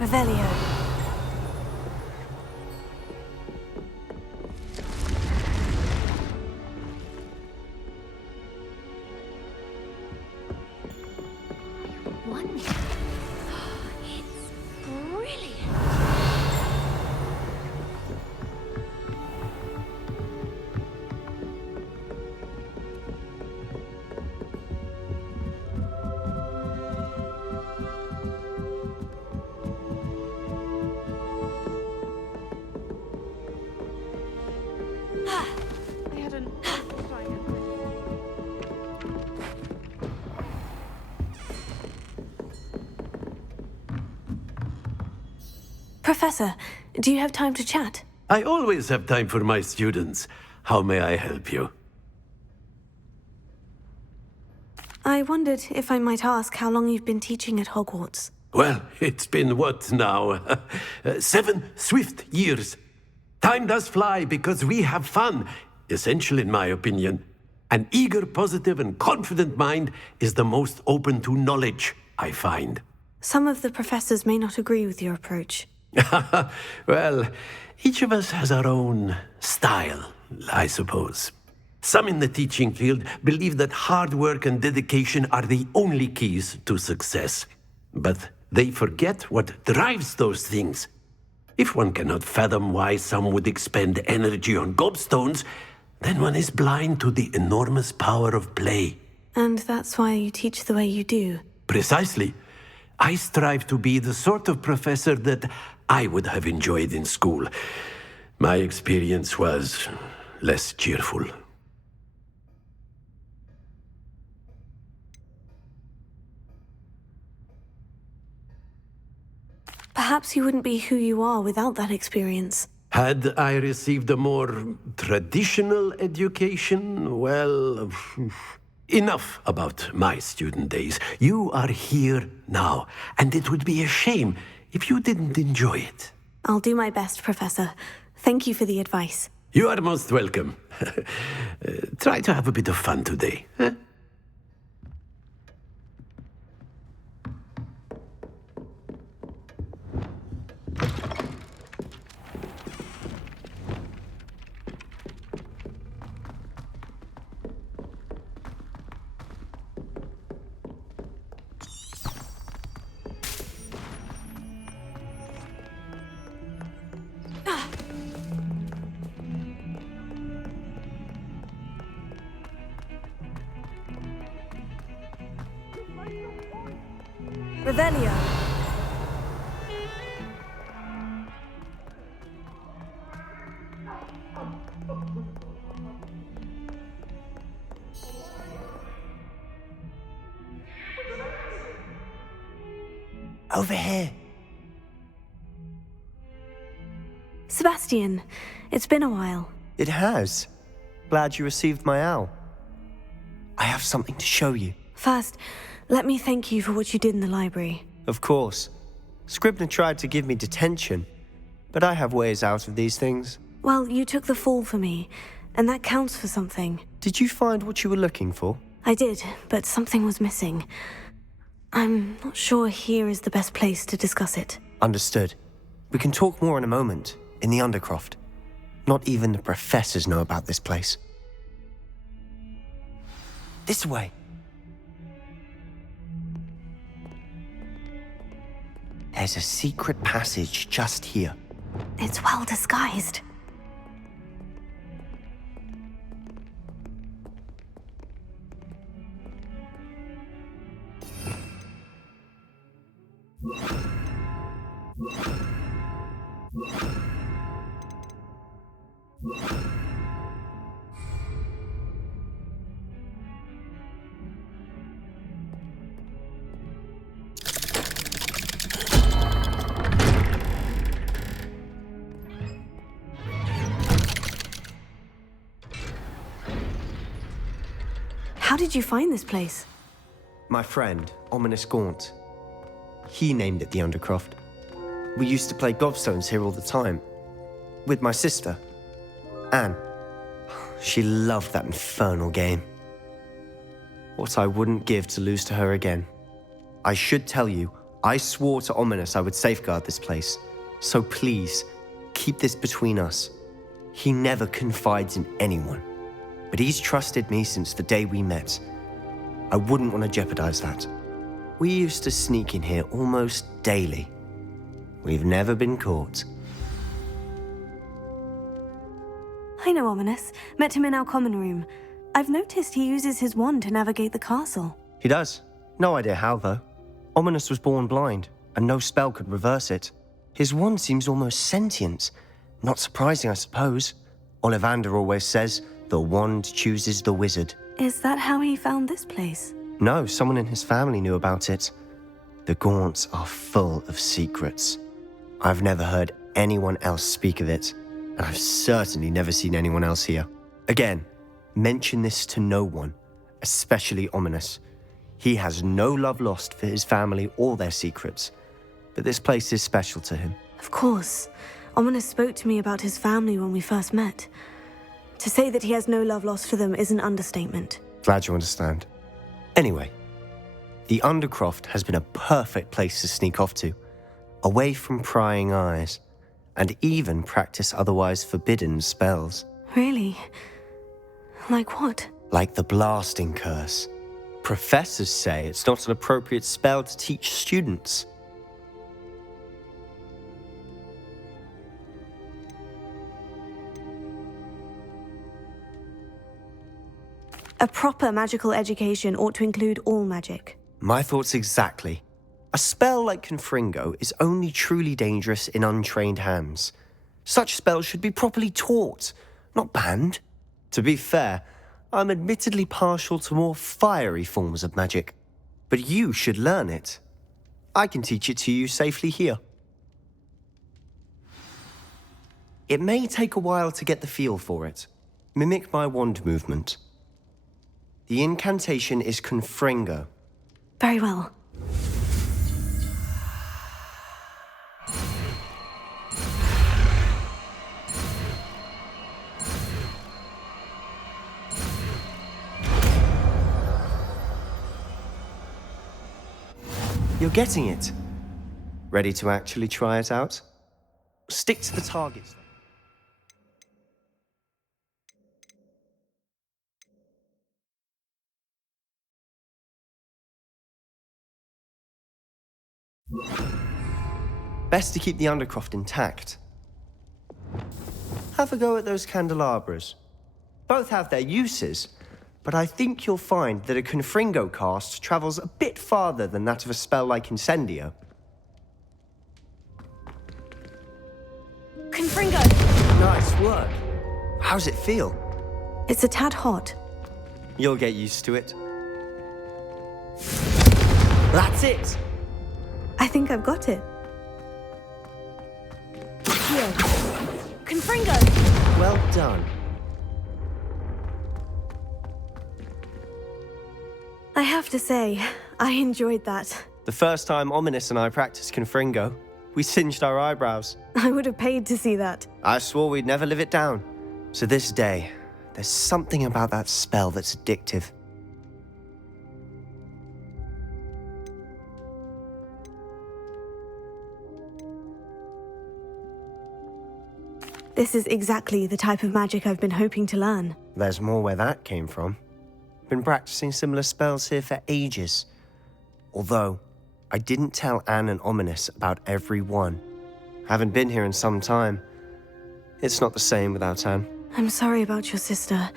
Revelio. It's brilliant. Professor, do you have time to chat? I always have time for my students. How may I help you? I wondered if I might ask how long you've been teaching at Hogwarts. Well, it's been what now? 7 swift years. Time does fly because we have fun. Essential in my opinion. An eager, positive, and confident mind is the most open to knowledge, I find. Some of the professors may not agree with your approach. Well, each of us has our own style, I suppose. Some in the teaching field believe that hard work and dedication are the only keys to success. But they forget what drives those things. If one cannot fathom why some would expend energy on gobstones, then one is blind to the enormous power of play. And that's why you teach the way you do. Precisely. I strive to be the sort of professor that I would have enjoyed in school. My experience was less cheerful. Perhaps you wouldn't be who you are without that experience. Had I received a more traditional education, well, enough about my student days. You are here now, and it would be a shame if you didn't enjoy it. I'll do my best, Professor. Thank you for the advice. You are most welcome. Try to have a bit of fun today. Huh? Revelio. Over here. Sebastian, it's been a while. It has. Glad you received my owl. I have something to show you. First, let me thank you for what you did in the library. Of course. Scribner tried to give me detention, but I have ways out of these things. Well, you took the fall for me, and that counts for something. Did you find what you were looking for? I did, but something was missing. I'm not sure here is the best place to discuss it. Understood. We can talk more in a moment, in the Undercroft. Not even the professors know about this place. This way. There's a secret passage just here. It's well disguised. How did you find this place? My friend, Ominous Gaunt. He named it the Undercroft. We used to play gobstones here all the time. With my sister, Anne. She loved that infernal game. What I wouldn't give to lose to her again. I should tell you, I swore to Ominous I would safeguard this place. So please, keep this between us. He never confides in anyone. But he's trusted me since the day we met. I wouldn't want to jeopardize that. We used to sneak in here almost daily. We've never been caught. I know Ominous. Met him in our common room. I've noticed he uses his wand to navigate the castle. He does. No idea how, though. Ominous was born blind, and no spell could reverse it. His wand seems almost sentient. Not surprising, I suppose. Ollivander always says, the wand chooses the wizard. Is that how he found this place? No, someone in his family knew about it. The Gaunts are full of secrets. I've never heard anyone else speak of it, and I've certainly never seen anyone else here. Again, mention this to no one, especially Ominous. He has no love lost for his family or their secrets, but this place is special to him. Of course. Ominous spoke to me about his family when we first met. To say that he has no love lost for them is an understatement. Glad you understand. Anyway, the Undercroft has been a perfect place to sneak off to, away from prying eyes, and even practice otherwise forbidden spells. Really? Like what? Like the blasting curse. Professors say it's not an appropriate spell to teach students. A proper magical education ought to include all magic. My thoughts exactly. A spell like Confringo is only truly dangerous in untrained hands. Such spells should be properly taught, not banned. To be fair, I'm admittedly partial to more fiery forms of magic. But you should learn it. I can teach it to you safely here. It may take a while to get the feel for it. Mimic my wand movement. The incantation is Confringo. Very well. You're getting it. Ready to actually try it out? Stick to the targets. Best to keep the Undercroft intact. Have a go at those candelabras. Both have their uses, but I think you'll find that a Confringo cast travels a bit farther than that of a spell like Incendio. Confringo! Nice work. How's it feel? It's a tad hot. You'll get used to it. That's it! I think I've got it. Here. Confringo! Well done. I have to say, I enjoyed that. The first time Ominous and I practiced Confringo, we singed our eyebrows. I would have paid to see that. I swore we'd never live it down. To this day, there's something about that spell that's addictive. This is exactly the type of magic I've been hoping to learn. There's more where that came from. Been practicing similar spells here for ages. Although, I didn't tell Anne and Ominous about every one. Haven't been here in some time. It's not the same without Anne. I'm sorry about your sister.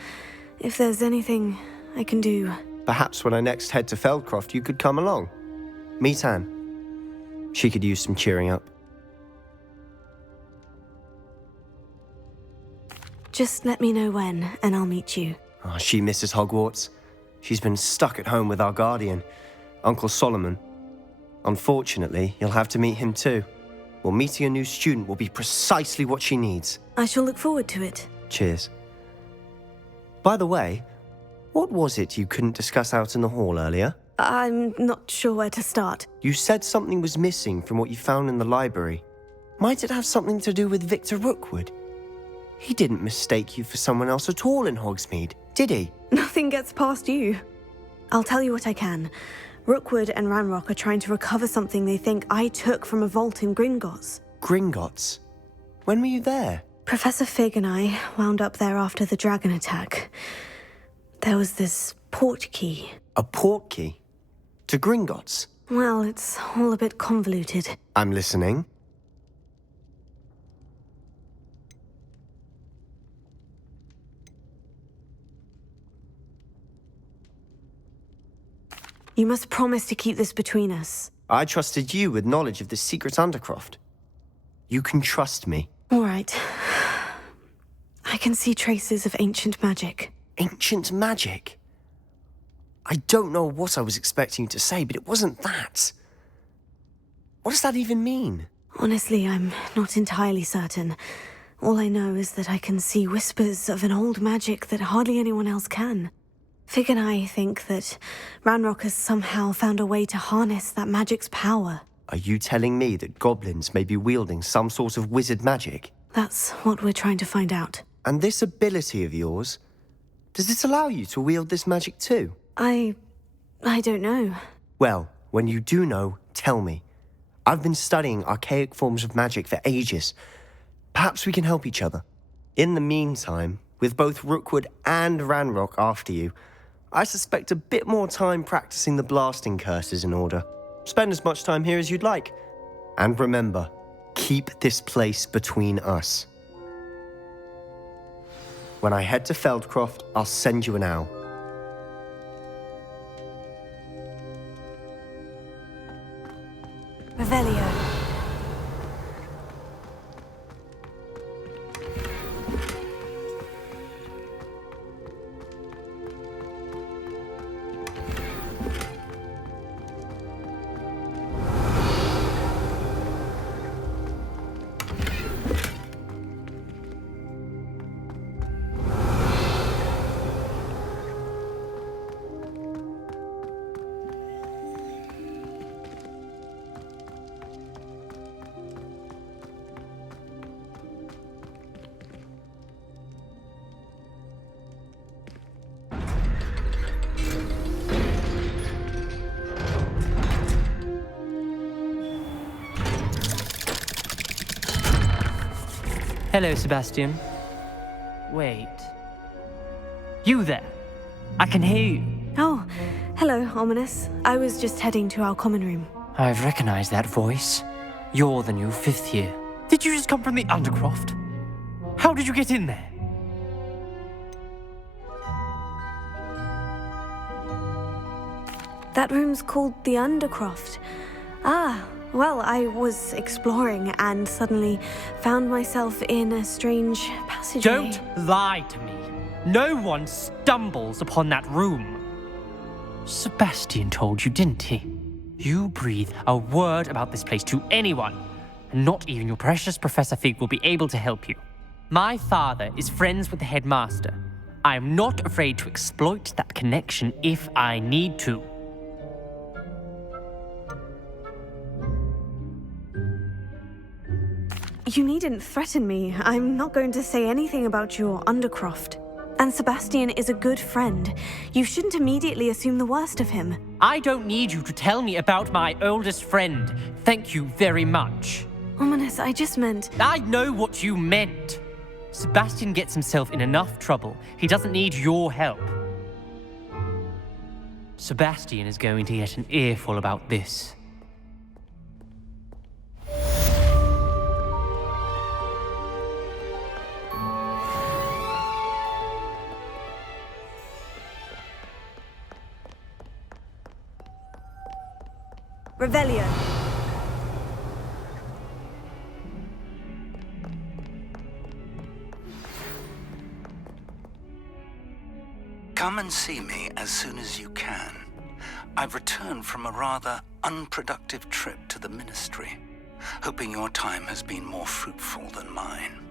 If there's anything I can do... Perhaps when I next head to Feldcroft, you could come along. Meet Anne. She could use some cheering up. Just let me know when, and I'll meet you. Oh, she misses Hogwarts. She's been stuck at home with our guardian, Uncle Solomon. Unfortunately, you'll have to meet him too. Well, meeting a new student will be precisely what she needs. I shall look forward to it. Cheers. By the way, what was it you couldn't discuss out in the hall earlier? I'm not sure where to start. You said something was missing from what you found in the library. Might it have something to do with Victor Rookwood? He didn't mistake you for someone else at all in Hogsmeade, did he? Nothing gets past you. I'll tell you what I can. Rookwood and Ranrock are trying to recover something they think I took from a vault in Gringotts. Gringotts? When were you there? Professor Fig and I wound up there after the dragon attack. There was this port key. A port key? To Gringotts? Well, it's all a bit convoluted. I'm listening. You must promise to keep this between us. I trusted you with knowledge of the secret Undercroft. You can trust me. All right. I can see traces of ancient magic. Ancient magic? I don't know what I was expecting you to say, but it wasn't that. What does that even mean? Honestly, I'm not entirely certain. All I know is that I can see whispers of an old magic that hardly anyone else can. Fig and I think that Ranrock has somehow found a way to harness that magic's power. Are you telling me that goblins may be wielding some sort of wizard magic? That's what we're trying to find out. And this ability of yours, does it allow you to wield this magic too? I don't know. Well, when you do know, tell me. I've been studying archaic forms of magic for ages. Perhaps we can help each other. In the meantime, with both Rookwood and Ranrock after you, I suspect a bit more time practicing the blasting curse is in order. Spend as much time here as you'd like. And remember, keep this place between us. When I head to Feldcroft, I'll send you an owl. Revelio. Hello, Sebastian. Wait. You there? I can hear you. Oh, hello, Ominous. I was just heading to our common room. I've recognized that voice. You're the new 5th year. Did you just come from the Undercroft? How did you get in there? That room's called the Undercroft. Ah, well, I was exploring and suddenly found myself in a strange passageway. Don't lie to me. No one stumbles upon that room. Sebastian told you, didn't he? You breathe a word about this place to anyone, and not even your precious Professor Fig will be able to help you. My father is friends with the headmaster. I am not afraid to exploit that connection if I need to. You needn't threaten me. I'm not going to say anything about your Undercroft. And Sebastian is a good friend. You shouldn't immediately assume the worst of him. I don't need you to tell me about my oldest friend. Thank you very much. Ominous, I just meant... I know what you meant. Sebastian gets himself in enough trouble. He doesn't need your help. Sebastian is going to get an earful about this. Revelio. Come and see me as soon as you can. I've returned from a rather unproductive trip to the Ministry, hoping your time has been more fruitful than mine.